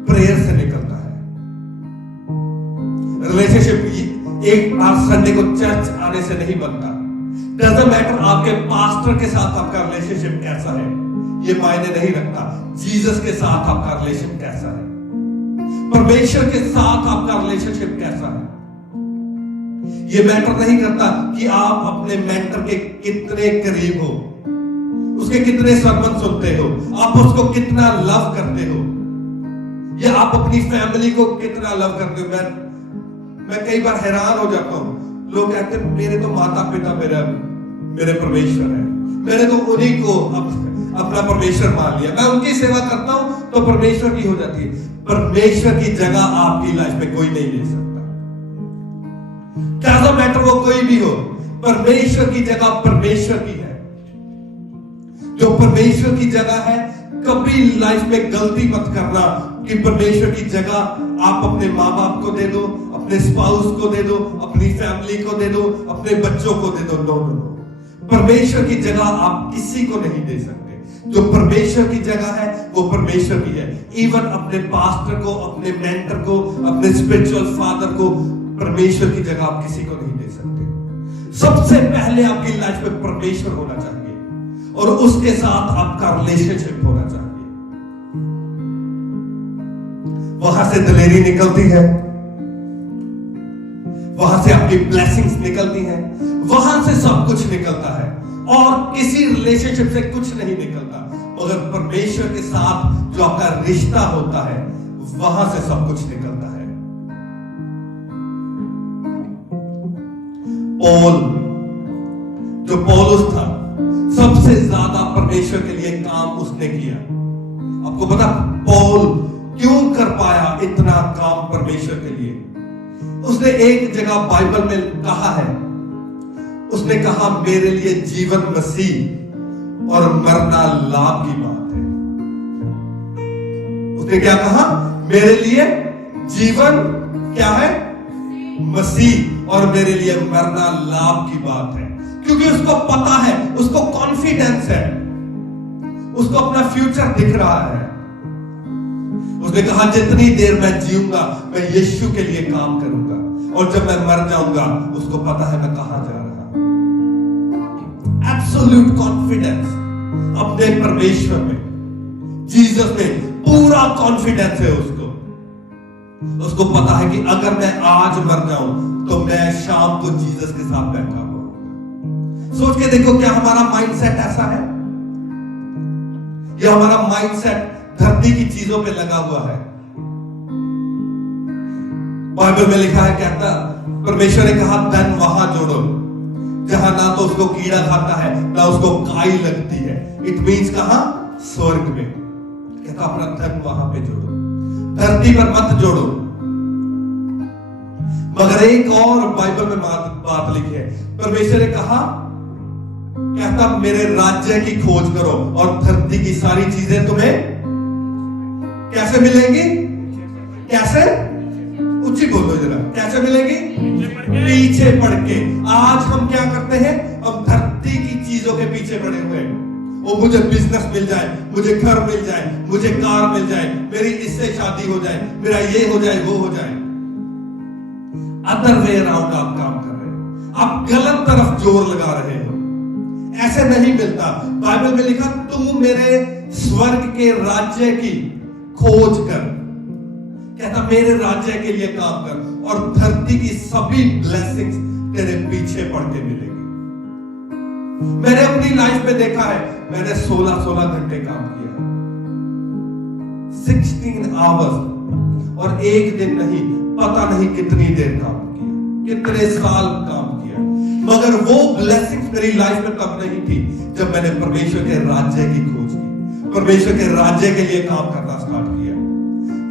प्रेयर से निकलता है। रिलेशनशिप एक बार संडे को चर्च आने से नहीं बनता। डजंट मैटर आपके पास्टर के साथ आपका रिलेशनशिप कैसा है, ये मायने नहीं रखता। जीसस के साथ आपका रिलेशन कैसा है, परमेश्वर के साथ आपका रिलेशनशिप कैसा है, ये मैटर नहीं करता कि आप अपने मेंटर के कितने करीब हो, उसके कितने सरमन सुनते हो, आप उसको कितना लव करते हो, या आप अपनी फैमिली को कितना लव करते हो। मैं कई बार हैरान हो जाता हूं, लोग कहते हैं मेरे तो माता पिता मेरे परमेश्वर है, मैंने तो उन्हीं को अपना परमेश्वर मान लिया, मैं उनकी सेवा करता हूं तो परमेश्वर की हो जाती है। परमेश्वर की जगह आपकी लाइफ में कोई नहीं ले सकता। डजंट मैटर वो कोई भी हो, परमेश्वर की जगह परमेश्वर की है। जो परमेश्वर की जगह है, कभी लाइफ में गलती मत करना कि परमेश्वर की जगह आप अपने माँ बाप को दे दो, अपने स्पाउस को दे दो, अपनी फैमिली को दे दो, अपने बच्चों को दे दो। नो नो नो, परमेश्वर की जगह आप किसी को नहीं दे सकते। जो परमेश्वर की जगह है वो परमेश्वर की है। इवन अपने पास्टर को, अपने मेंटर को, अपने स्पिरिचुअल फादर को परमेश्वर की जगह आप किसी को नहीं दे सकते। सबसे पहले आपकी लाइफ में परमेश्वर होना चाहिए और उसके साथ आपका रिलेशनशिप होना चाहिए। वहां से दलेरी निकलती है, वहां से आपकी ब्लेसिंग्स निकलती हैं, वहां से सब कुछ निकलता है, और किसी रिलेशनशिप से कुछ नहीं निकलता, मगर परमेश्वर के साथ जो आपका रिश्ता होता है वहां से सब कुछ निकलता है। जो पौलुस था, सबसे ज्यादा परमेश्वर के लिए काम उसने किया। आपको पता पौल क्यों कर पाया इतना काम परमेश्वर के लिए? उसने एक जगह बाइबल में कहा है, उसने कहा मेरे लिए जीवन मसीह और मरना लाभ की बात है। उसने क्या कहा? मेरे लिए जीवन क्या है? मसीह और मेरे लिए मरना लाभ की बात है, क्योंकि उसको पता है, उसको कॉन्फिडेंस है, उसको अपना फ्यूचर दिख रहा है। उसने कहा जितनी देर मैं जीऊंगा मैं यीशु के लिए काम करूंगा, और जब मैं मर जाऊंगा उसको पता है मैं कहां जा रहा हूं। एब्सोल्यूट कॉन्फिडेंस अपने परमेश्वर में, जीसस में पूरा कॉन्फिडेंस है उसको। उसको पता है कि अगर मैं आज मर जाऊं तो मैं शाम को जीसस के साथ बैठा हूं। सोच के देखो, क्या हमारा माइंडसेट ऐसा है? या हमारा माइंडसेट धरती की चीजों पे लगा हुआ है? बाइबल में लिखा है, कहता परमेश्वर ने कहा धन वहां जोड़ो जहां ना तो उसको कीड़ा खाता है ना उसको काई लगती है। इट मीन्स कहां? स्वर्ग में। कहता अपना धन वहां पे जोड़ो, धरती पर मत जोड़ो। मगर एक और बाइबल में बात लिखी है, परमेश्वर ने कहा, कहता मेरे राज्य की खोज करो और धरती की सारी चीजें तुम्हें कैसे मिलेंगी? कैसे? ऊंची बोलो जरा, कैसे मिलेंगी? पीछे पड़ के। आज हम क्या करते हैं? हम धरती की चीजों के पीछे पड़े हुए हैं। वो मुझे बिजनेस मिल जाए, मुझे घर मिल जाए, मुझे कार मिल जाए, मेरी इससे शादी हो जाए, मेरा ये हो जाए, वो हो जाए। अदर वे अराउंड आप काम कर रहे हो, आप गलत तरफ जोर लगा रहे हो। ऐसे नहीं मिलता। बाइबल में लिखा, तू मेरे स्वर्ग के राज्य की खोज कर। कहता मेरे राज्य के लिए काम कर और धरती की सभी ब्लेसिंग्स तेरे पीछे पड़ के मिलेगी। मैंने अपनी लाइफ में देखा है, मैंने 16 घंटे काम किया है, 16 आवर्स, और एक दिन नहीं, पता नहीं कितनी देर काम किया, कितने साल काम किया। मगर वो ब्लेसिंग्स मेरी लाइफ में तब नहीं थी जब मैंने परमेश्वर के राज्य की खोज की, परमेश्वर के राज्य के लिए काम करना स्टार्ट किया।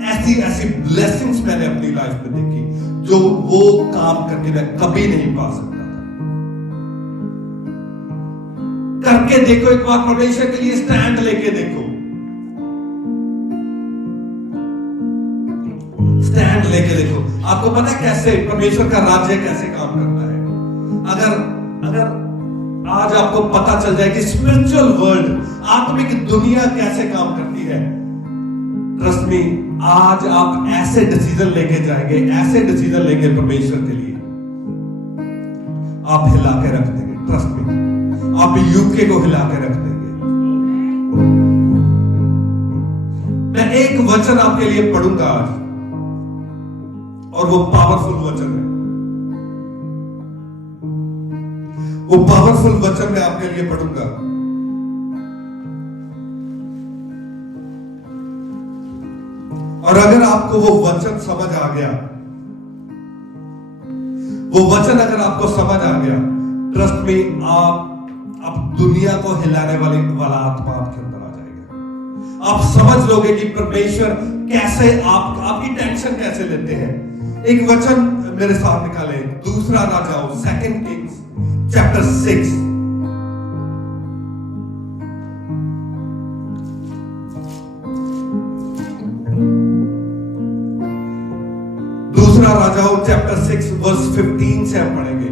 ऐसी ब्लेसिंग्स मैंने अपनी लाइफ में देखी जो वो काम करके मैं कभी नहीं पा सकता था। करके देखो एक बार, परमेश्वर के लिए स्टैंड लेके देखो, स्टैंड लेके देखो। आपको पता है कैसे परमेश्वर का राज्य कैसे काम करता है? अगर आज आपको पता चल जाए कि स्पिरिचुअल वर्ल्ड, आत्मिक दुनिया कैसे काम करती है, ट्रस्ट मी, आज आप ऐसे डिसीजन लेके जाएंगे, ऐसे डिसीजन लेंगे परमेश्वर के लिए, आप हिला के रख देंगे। ट्रस्ट मी, आप यूके को हिला के रख देंगे। मैं एक वचन आपके लिए पढ़ूंगा आज, और वो पावरफुल वचन है। वो पावरफुल वचन मैं आपके लिए पढ़ूंगा। और अगर आपको वो वचन समझ आ गया, वो वचन अगर आपको समझ आ गया, ट्रस्ट में आप दुनिया को हिलाने वाला आत्मा आपके अंदर आ जाएगा। आप समझ लोगे कि परमेश्वर कैसे आपकी टेंशन कैसे लेते हैं। एक वचन मेरे साथ निकाले, दूसरा राजाओं, 2 किंग्स चैप्टर 6। दूसरा राजाओं चैप्टर 6 वर्स 15 से हम पढ़ेंगे।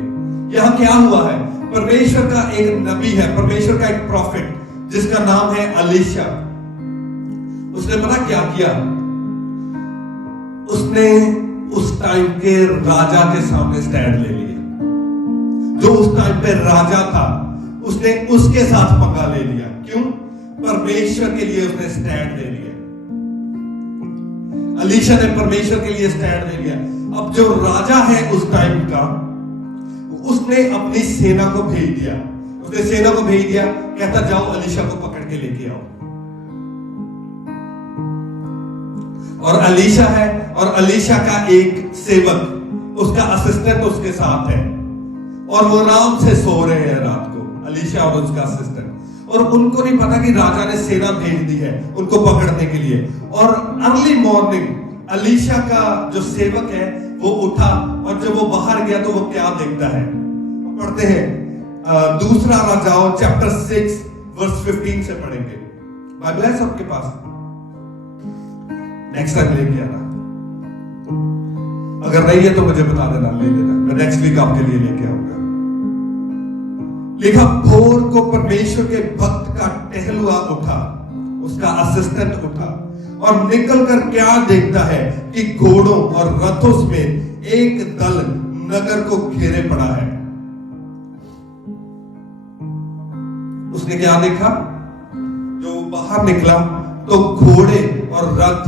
यहां क्या हुआ है? परमेश्वर का एक नबी है, परमेश्वर का एक प्रॉफिट जिसका नाम है अलीशा। उसने पता क्या किया? उसने उस टाइम के राजा के सामने स्टैंड ले लिया। जो उस टाइम पे राजा था, उसने उसके साथ पंगा ले लिया। क्यों? परमेश्वर के लिए उसने स्टैंड ले लिया। अलीशा ने परमेश्वर के लिए स्टैंड ले लिया। अब जो राजा है उस टाइम का, उसने अपनी सेना को भेज दिया। उसने सेना को भेज दिया, कहता जाओ अलीशा को पकड़ के लेके आओ। और अलीशा है, और अलीशा का एक सेवक, उसका असिस्टेंट उसके साथ है, और वो आराम से सो रहे हैं रात को, अलीशा और उसका असिस्टेंट। और उनको नहीं पता कि राजा ने सेना भेज दी है उनको पकड़ने के लिए। और अर्ली मॉर्निंग अलीशा का जो सेवक है वो उठा, और जब वो बाहर गया तो वो क्या देखता है? पढ़ते हैं दूसरा राजाओं चैप्टर 6 वर्स 15 से पढ़ेंगे। बाइबल है सबके पास? नेक्स्ट टाइम लेके आना। अगर नहीं है तो मुझे बता देना, ले लेना, मैं नेक्स्ट वीक आपके लिए लेके आऊंगा। लिखा भोर को परमेश्वर के भक्त का टहलुआ उठा, उसका असिस्टेंट उठा और निकलकर क्या देखता है कि घोड़ों और रथों समेत एक दल नगर को घेरे पड़ा है। उसने क्या देखा? जो बाहर निकला तो घोड़े और रथ,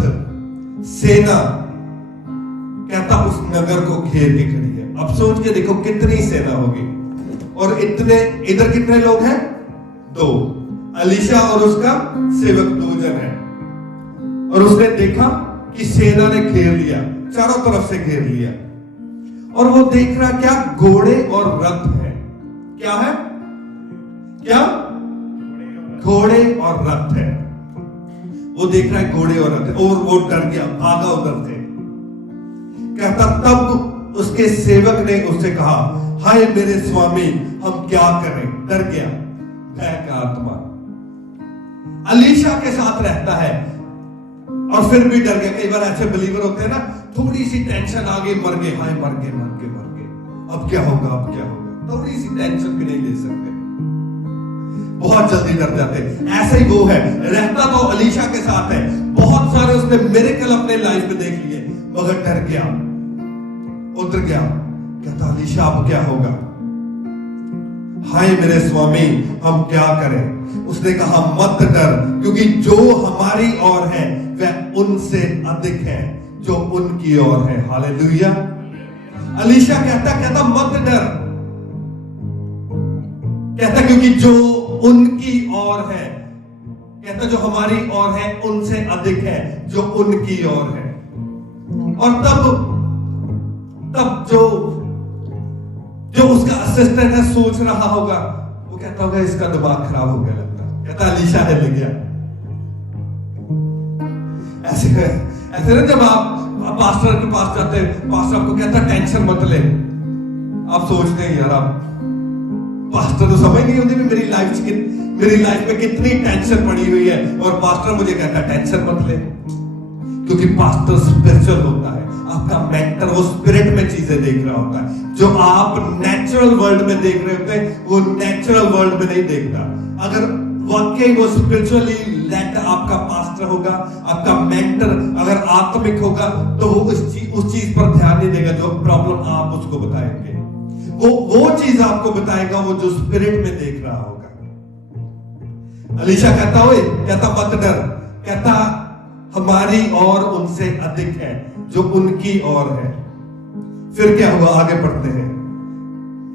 सेना कहता उस नगर को घेर के खड़ी है। अब सोच के देखो कितनी सेना होगी, और इतने इधर कितने लोग हैं? 2, अलीशा और उसका सेवक 2 जन है। और उसने देखा कि सेना ने घेर लिया, चारों तरफ से घेर लिया, और वो देख रहा क्या? घोड़े और रथ है। क्या है? क्या? घोड़े और रथ है। वो देख रहा है घोड़े और रथ है, और वो डर गया, भागा उधर से। कहता तब उसके सेवक ने उससे कहा, हाय मेरे स्वामी, हम क्या करें? डर गया, भय का आत्मा अलीशा के साथ रहता है और फिर भी डर गया। कई बार ऐसे बिलीवर होते हैं ना, थोड़ी सी टेंशन आ गई, मर गए, हाय मर गए, अब क्या होगा, अब क्या होगा, थोड़ी सी टेंशन भी नहीं ले सकते, बहुत जल्दी डर जाते। ऐसे ही वो है, रहता तो अलीशा के साथ है, बहुत सारे उसने मिरेकल अपने लाइफ में देख लिए, मगर डर गया, उतर गया। कहता अलीशा अब क्या होगा? हाय मेरे स्वामी, हम क्या करें? उसने कहा मत डर, क्योंकि जो हमारी ओर है वह उनसे अधिक है जो उनकी ओर है। हालेलुया। अलीशा कहता मत डर, कहता क्योंकि जो उनकी ओर है, कहता जो हमारी ओर है उनसे अधिक है जो उनकी ओर है। और तब जो उसका असिस्टेंट है सोच रहा होगा, वो कहता होगा इसका दिमाग खराब हो गया लगता, कहता अलीशा है लग गया। ऐसे ना जब आप पास्टर के पास जाते हैं, पास्टर आपको कहता टेंशन मत ले, आप सोचते हैं यार आप पास्टर तो समझ नहीं होती मेरी लाइफ में कितनी टेंशन पड़ी हुई है, और पास्टर मुझे कहता टेंशन मत ले, क्योंकि पास्टर स्पिरिचुअल होता है। आपका मेंटर वो स्पिरिट में चीजें देख रहा होता है, जो आप नेचुरल वर्ल्ड में देख रहे होते हैं वो नेचुरल वर्ल्ड में नहीं देखता। अगर वाकई वो स्पिरिचुअली लेड आपका पास्टर होगा, आपका मेंटर अगर आत्मिक होगा, तो वो उस चीज पर ध्यान नहीं देगा जो प्रॉब्लम आप उसको बताएंगे, वो चीज आपको बताएगा वो जो स्पिरिट में देख रहा होगा। अलीशा कहता मत डर, कहता हमारी और उनसे अधिक है जो उनकी ओर है। फिर क्या हुआ? आगे पढ़ते हैं।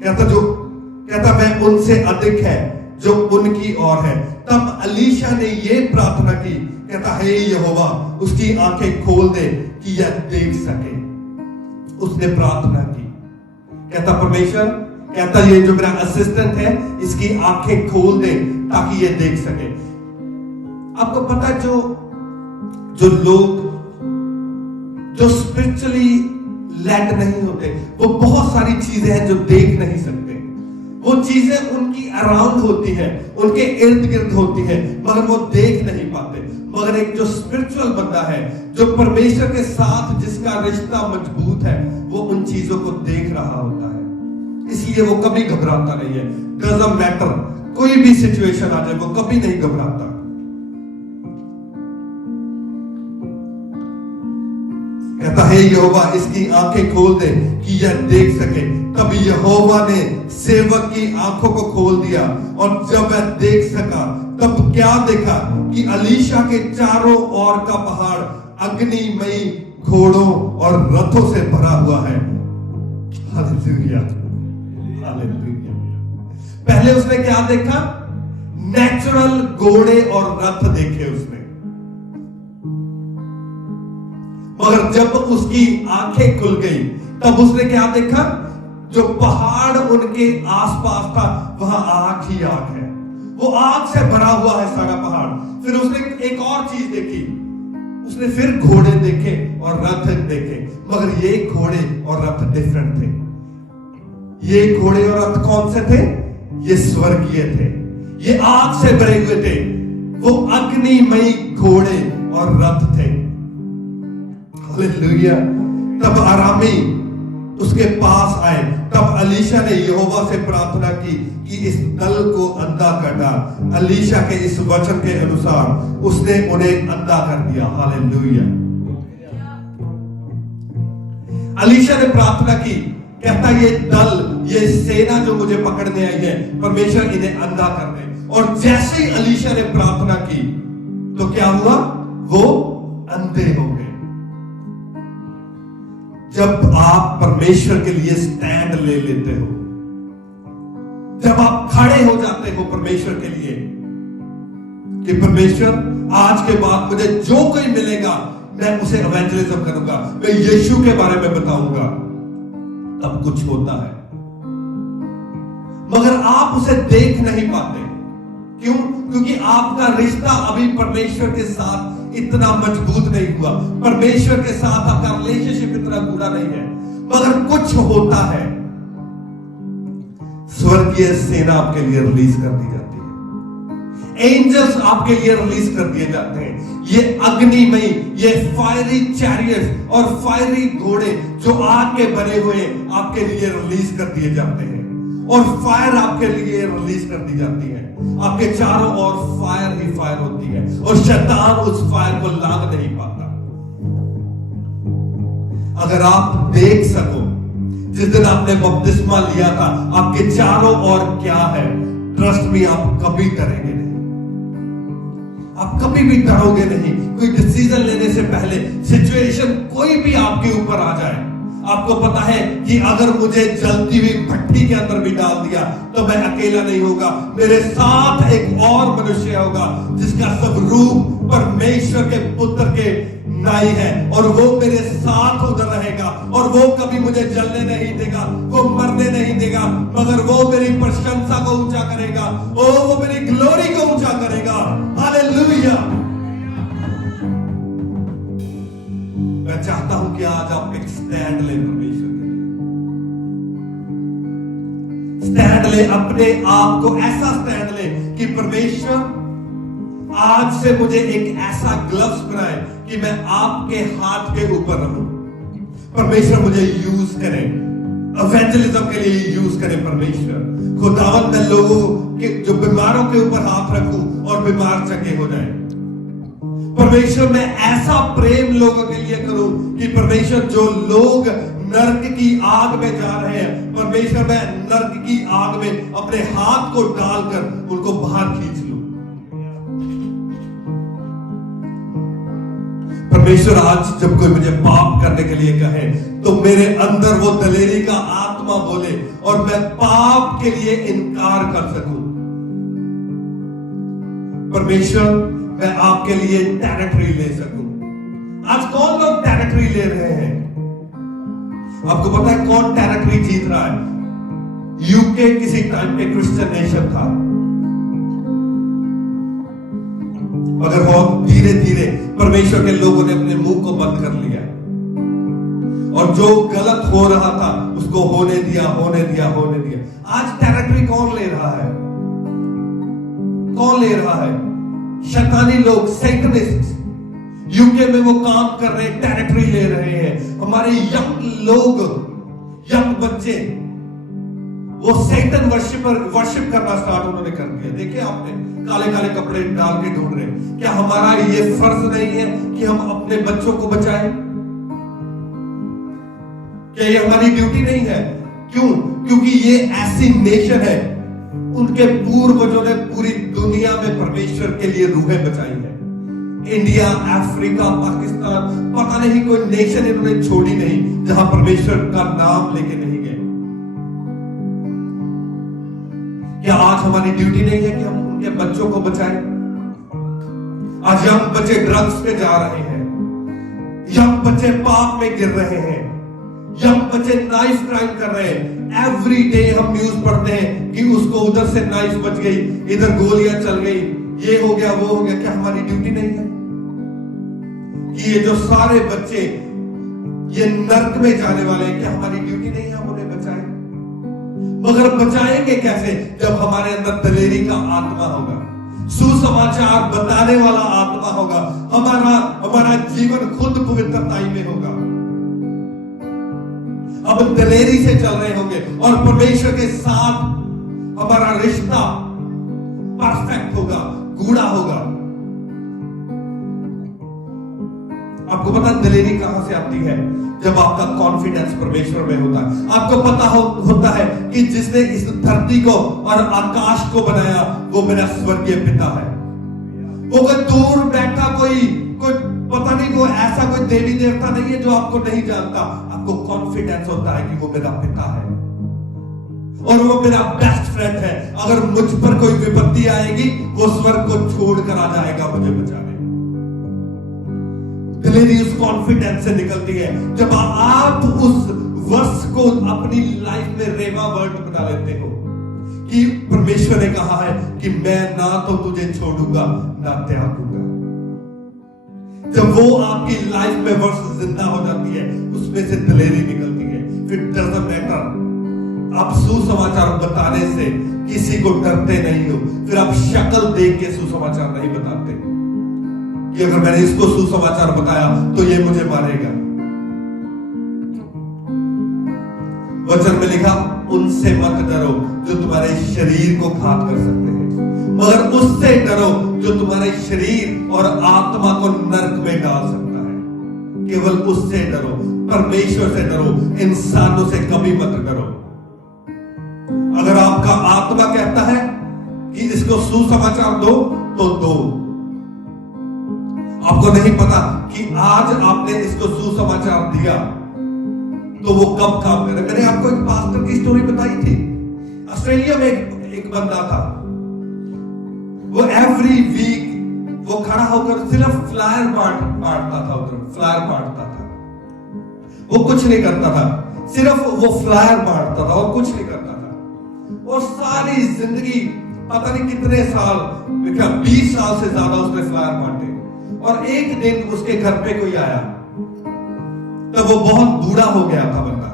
कहता मैं उनसे अधिक है जो उनकी ओर है। तब अलीशा ने ये प्रार्थना की, कहता हे यहोवा, उसकी आंखें खोल दे कि यह देख सके। उसने प्रार्थना की, कहता परमेश्वर, कहता ये जो मेरा असिस्टेंट है इसकी आंखें खोल दे ताकि ये देख सके। आपको पता है जो लोग जो स्पिरिचुअली लेड नहीं होते, वो बहुत सारी चीजें हैं जो देख नहीं सकते। वो चीजें उनकी अराउंड होती है, उनके इर्द गिर्द होती है, मगर वो देख नहीं पाते। मगर एक जो स्पिरिचुअल बंदा है, जो परमेश्वर के साथ जिसका रिश्ता मजबूत है, वो उन चीजों को देख रहा होता है, इसलिए वो कभी घबराता नहीं है। डजंट मैटर, कोई भी सिचुएशन आ जाए वो कभी नहीं घबराता। कहता है यहोवा, इसकी आंखें खोल दे कि यह देख सके। तब यहोवा ने सेवक की आंखों को खोल दिया, और जब वह देख सका तब क्या देखा कि अलीशा के चारों ओर का पहाड़ अग्निमयी घोड़ों और रथों से भरा हुआ है। Hallelujah, hallelujah. पहले उसने क्या देखा? नेचुरल घोड़े और रथ देखे उसने, मगर जब उसकी आंखें खुल गई तब उसने क्या देखा? जो पहाड़ उनके आसपास था वहां आग ही आग है, वो आग से भरा हुआ है सारा पहाड़। फिर उसने एक और चीज देखी, उसने फिर घोड़े देखे और रथ देखे, मगर ये घोड़े और रथ डिफरेंट थे। ये घोड़े और रथ कौन से थे? ये स्वर्गीय थे, ये आग से भरे हुए थे, वो अग्निमयी घोड़े और रथ थे। हालेलुया। तब अरामी उसके पास आए। तब अलीशा ने यहोवा से प्रार्थना की कि इस दल को अंधा कर डाल। अलीशा के इस वचन के अनुसार उसने उन्हें अंधा कर दिया। हालेलुया। अलीशा ने प्रार्थना की, कहता ये दल, ये सेना जो मुझे पकड़ने आई है, परमेश्वर इन्हें अंधा कर दे। और जैसे ही अलीशा ने प्रार्थना की तो क्या हुआ? वो अंधे हो गए। जब आप परमेश्वर के लिए स्टैंड ले लेते हो, जब आप खड़े हो जाते हो परमेश्वर के लिए कि परमेश्वर आज के बाद मुझे जो कोई मिलेगा मैं उसे इवेंजलिज्म करूंगा, मैं यीशु के बारे में बताऊंगा, तब कुछ होता है। मगर आप उसे देख नहीं पाते। क्यों? क्योंकि आपका रिश्ता अभी परमेश्वर के साथ इतना मजबूत नहीं हुआ, परमेश्वर के साथ आपका रिलेशनशिप इतना गूढ़ा नहीं है। मगर कुछ होता है, स्वर्गीय सेना आपके लिए रिलीज कर दी जाती है, एंजल्स आपके लिए रिलीज कर दिए जाते हैं। ये अग्निमयी, ये फायरी चैरियट्स और फायरी घोड़े जो आग के बने हुए आपके लिए रिलीज कर दिए जाते हैं, और फायर आपके लिए रिलीज कर दी जाती है। आपके चारों ओर फायर ही फायर होती है, और शैतान उस फायर को लांग नहीं पाता। अगर आप देख सको, जिस दिन आपने बपतिस्मा लिया था, आपके चारों ओर क्या है, ट्रस्ट में आप कभी डरेंगे नहीं, आप कभी भी डरोगे नहीं। कोई डिसीजन लेने से पहले सिचुएशन कोई भी आपके ऊपर आ जाए, आपको पता है कि अगर मुझे जलती हुई भट्टी के अंदर भी डाल दिया तो मैं अकेला नहीं होगा, मेरे साथ एक और मनुष्य होगा जिसका स्वरूप परमेश्वर के पुत्र के नाई है, और वो मेरे साथ उधर रहेगा, और वो कभी मुझे जलने नहीं देगा, वो मरने नहीं देगा, मगर वो मेरी प्रशंसा को ऊंचा करेगा, वो मेरी ग्लोरी को ऊंचा करेगा। हालेलुया। मैं चाहता हूं कि आज आप एक स्टैंड ले परमेश्वर के लिए, स्टैंड ले, अपने आप को ऐसा स्टैंड ले कि परमेश्वर आज से मुझे एक ऐसा ग्लव्स बनाए कि मैं आपके हाथ के ऊपर रहूं। परमेश्वर मुझे यूज करे, इवेंजलिज्म के लिए यूज करे। परमेश्वर खुदावंद मैं लोगों के जो बीमारों के ऊपर हाथ रखूं और बीमार चंगे हो जाए। परमेश्वर मैं ऐसा प्रेम लोगों के लिए करूं कि परमेश्वर जो लोग नरक की आग में जा रहे हैं, परमेश्वर मैं नरक की आग में अपने हाथ को डालकर उनको बाहर खींच लूं। परमेश्वर आज जब कोई मुझे पाप करने के लिए कहे तो मेरे अंदर वो दलेरी का आत्मा बोले और मैं पाप के लिए इनकार कर सकूं। परमेश्वर मैं आपके लिए टेरिटरी ले सकूं। आज कौन लोग टेरिटरी ले रहे हैं? आपको पता है कौन टेरिटरी जीत रहा है? यूके किसी टाइम पे क्रिश्चियन नेशन था, मगर वो धीरे धीरे परमेश्वर के लोगों ने अपने मुंह को बंद कर लिया और जो गलत हो रहा था उसको होने दिया, होने दिया, होने दिया। आज टेरिटरी कौन ले रहा है? कौन ले रहा है? शैतानी लोग, सैटनिस्ट। यूके में वो काम कर रहे, टेरिटरी ले रहे हैं। हमारे यंग लोग, यंग बच्चे, वो सैटन वर्शिप करना स्टार्ट उन्होंने कर दिया। देखिए आपने, काले काले कपड़े डाल के ढूंढ रहे। क्या हमारा ये फर्ज नहीं है कि हम अपने बच्चों को बचाएं? क्या ये हमारी ड्यूटी नहीं है? क्यों? क्योंकि ये ऐसी नेशन है, उनके पूर्वजों ने पूरी दुनिया में परमेश्वर के लिए रूहें बचाई है। इंडिया, अफ्रीका, पाकिस्तान, पता नहीं कोई नेशन इन्होंने छोड़ी नहीं जहां परमेश्वर का नाम लेके नहीं गए। क्या आज हमारी ड्यूटी नहीं है कि हम उनके बच्चों को बचाएं? आज यंग बच्चे ड्रग्स पे जा रहे हैं, यंग बच्चे पाप में गिर रहे हैं, यंग बच्चे नाइफ क्राइम कर रहे हैं। एवरी डे हम न्यूज पढ़ते हैं कि उसको उधर से नाइफ बच गई, इधर गोलियां चल गई, ये हो गया, वो हो गया। क्या हमारी ड्यूटी नहीं है कि ये जो सारे बच्चे ये नर्क में जाने वाले हैं, क्या हमारी ड्यूटी नहीं है हम उन्हें बचाएं? मगर बचाएंगे कैसे? जब हमारे अंदर दलेरी का आत्मा होगा, सुसमाचार बताने वाला आत्मा होगा, हमारा जीवन खुद पवित्रताई में होगा। अब दिलेरी से चल रहे होंगे और परमेश्वर के साथ हमारा रिश्ता परफेक्ट होगा, गूढ़ा होगा। आपको पता दिलेरी कहां से आती है? जब आपका कॉन्फिडेंस परमेश्वर में होता है। आपको पता होता है कि जिसने इस धरती को और आकाश को बनाया वो मेरा स्वर्गीय पिता है। वो कोई दूर बैठा कोई पता नहीं, कोई ऐसा कोई देवी देवता नहीं है जो आपको नहीं जानता। आपको कॉन्फिडेंस होता है कि वो मेरा पिता है और वो मेरा बेस्ट फ्रेंड है। अगर मुझ पर कोई विपत्ति आएगी वो स्वर्ग को छोड़कर आ जाएगा मुझे बचाने। दिलेरी उस कॉन्फिडेंस से निकलती है जब आप उस वर्ष को अपनी लाइफ में रेमा वर्ड बना लेते हो कि परमेश्वर ने कहा है कि मैं ना तो तुझे छोड़ूंगा ना त्याग दूंगा। जब वो आपकी लाइफ में वर्ष जिंदा हो जाती है, उसमें से दिलेरी निकलती है। फिर डजंट मैटर, आप सुसमाचार बताने से किसी को डरते नहीं हो। फिर आप शक्ल देख के सुसमाचार नहीं बताते कि अगर मैंने इसको सुसमाचार बताया तो ये मुझे मारेगा। वचन में लिखा, उनसे मत डरो जो तुम्हारे शरीर को घात कर सकते हैं, मगर उससे डरो जो तुम्हारे शरीर और आत्मा को नरक में डाल सकता है। केवल उससे डरो, परमेश्वर से डरो, इंसानों से कभी मत डरो। अगर आपका आत्मा कहता है कि इसको सुसमाचार दो तो दो। आपको नहीं पता कि आज आपने इसको सुसमाचार दिया तो वो कब काम करे। मैंने आपको एक पास्टर की स्टोरी बताई थी। ऑस्ट्रेलिया में एक बंदा था, वो एवरी वीक वो खड़ा होकर सिर्फ फ्लायर बांटता था, उधर फ्लायर बांटता था। वो कुछ नहीं करता था, सिर्फ वो फ्लायर बांटता था और कुछ नहीं करता था। और सारी जिंदगी पता नहीं कितने साल, 20 साल से ज्यादा उसने फ्लायर बांटे। और एक दिन उसके घर पे कोई आया, तब वो बहुत बूढ़ा हो गया था बंदा।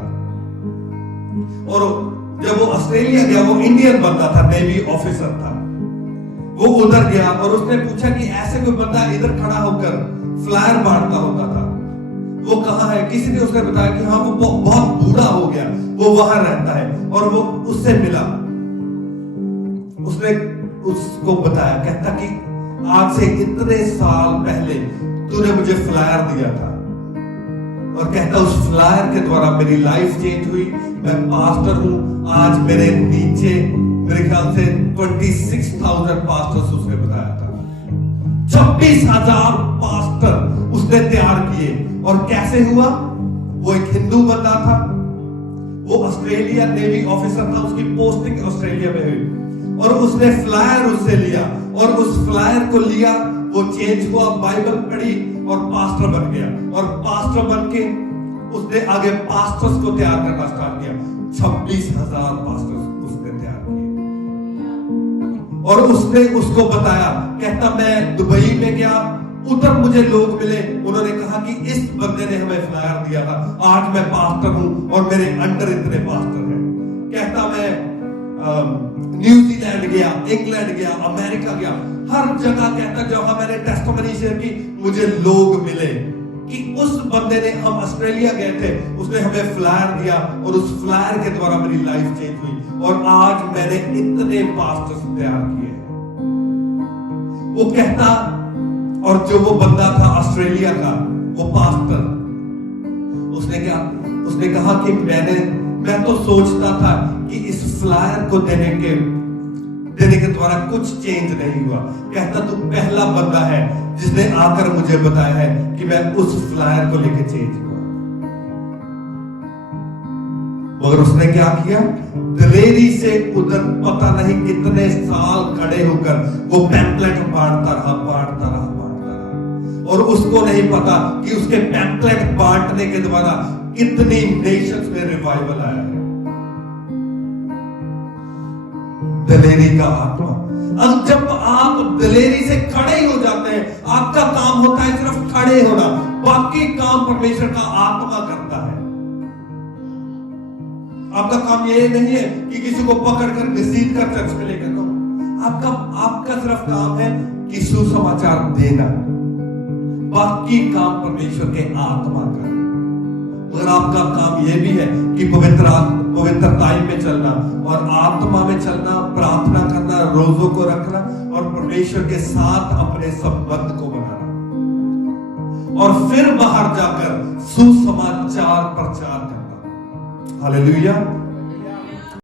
और जब वो ऑस्ट्रेलिया गया, वो इंडियन बंदा था, नेवी ऑफिसर था। वो उधर गया और उसने पूछा कि ऐसे कोई बंदा इधर खड़ा होकर फ्लायर बांटता होता था, वो कहाँ है? किसी ने उसने बताया कि हाँ वो बहुत बूढ़ा हो गया, वो वहां रहता है। और वो उससे मिला, उसने उसको बताया, कहता कि आज से इतने साल पहले तूने मुझे फ्लायर दिया था। और कहता उस फ्लायर के द्वारा मेरी लाइफ चेंज हुई, मैं पास्टर हूं। आज मेरे नीचे मेरे ख्याल से 26,000 पास्टर्स उसने बताया था। 26,000 पास्टर उसने तैयार किए। और कैसे हुआ? वो एक हिंदू बंदा था, वो ऑस्ट्रेलिया नेवी ऑफिसर था, उसकी पोस्टिंग ऑस्ट्रेलिया में हुई। और उसने फ्लायर उससे लिया और उस फ्लायर को लिया, वो चेंज हुआ, बाइबल पढ़ी और पास्टर बन गया। और पास्टर बन के उसने आगे पास्टर्स को तैयार करना स्टार्ट किया। 26,000 पास्टर्स उसने तैयार किए। और उसने उसको बताया, कहता मैं दुबई में गया, उधर मुझे लोग मिले, उन्होंने कहा कि इस बंदे ने हमें फ्लायर दिया था, आज मैं पास्टर हूं और मेरे अंडर इतने पास्टर हैं। कहता मैं न्यूजीलैंड गया, इंग्लैंड गया, अमेरिका गया, हर जगह कहता जहां मैंने टेस्टिमनी शेयर की मुझे लोग मिले कि उस बंदे ने, हम ऑस्ट्रेलिया गए थे, उसने हमें फ्लायर दिया और उस फ्लायर के द्वारा मेरी लाइफ चेंज हुई और आज मैंने इतने पास्टर्स तैयार किए। वो कहता, और जो वो बंदा था ऑस्ट्रेलिया का, वो पास्टर, उसने कहा कि मैं तो सोचता था कि इस फ्लायर को देने के द्वारा कुछ चेंज नहीं हुआ। कहता तू पहला बंदा है जिसने आकर मुझे बताया है कि मैं उस फ्लायर को लेकर चेंज हुआ। मगर उसने क्या किया? दिलेरी से उधर पता नहीं कितने साल खड़े होकर वो पैम्पलेट बांटता रहा। और उसको नहीं पता कि उसके पैम्पलेट बांटने के द्वारा कितनी नेशंस में रिवाइवल आया है। दिलेरी का आत्मा। अब जब आप दिलेरी से खड़े हो जाते हैं, आपका काम होता है सिर्फ खड़े होना, बाकी काम परमेश्वर का आत्मा करता है। आपका काम ये नहीं है कि किसी को पकड़कर घसीट कर चर्च में लेकर दो। आपका सिर्फ काम है कि सुसमाचार देना, बाकी काम परमेश्वर के आत्मा का है। मगर आपका काम यह भी है कि पवित्रताई में चलना और आत्मा में चलना, प्रार्थना करना, रोजों को रखना और परमेश्वर के साथ अपने संबंध को बनाना, और फिर बाहर जाकर सुसमाचार प्रचार करना। हालेलुया।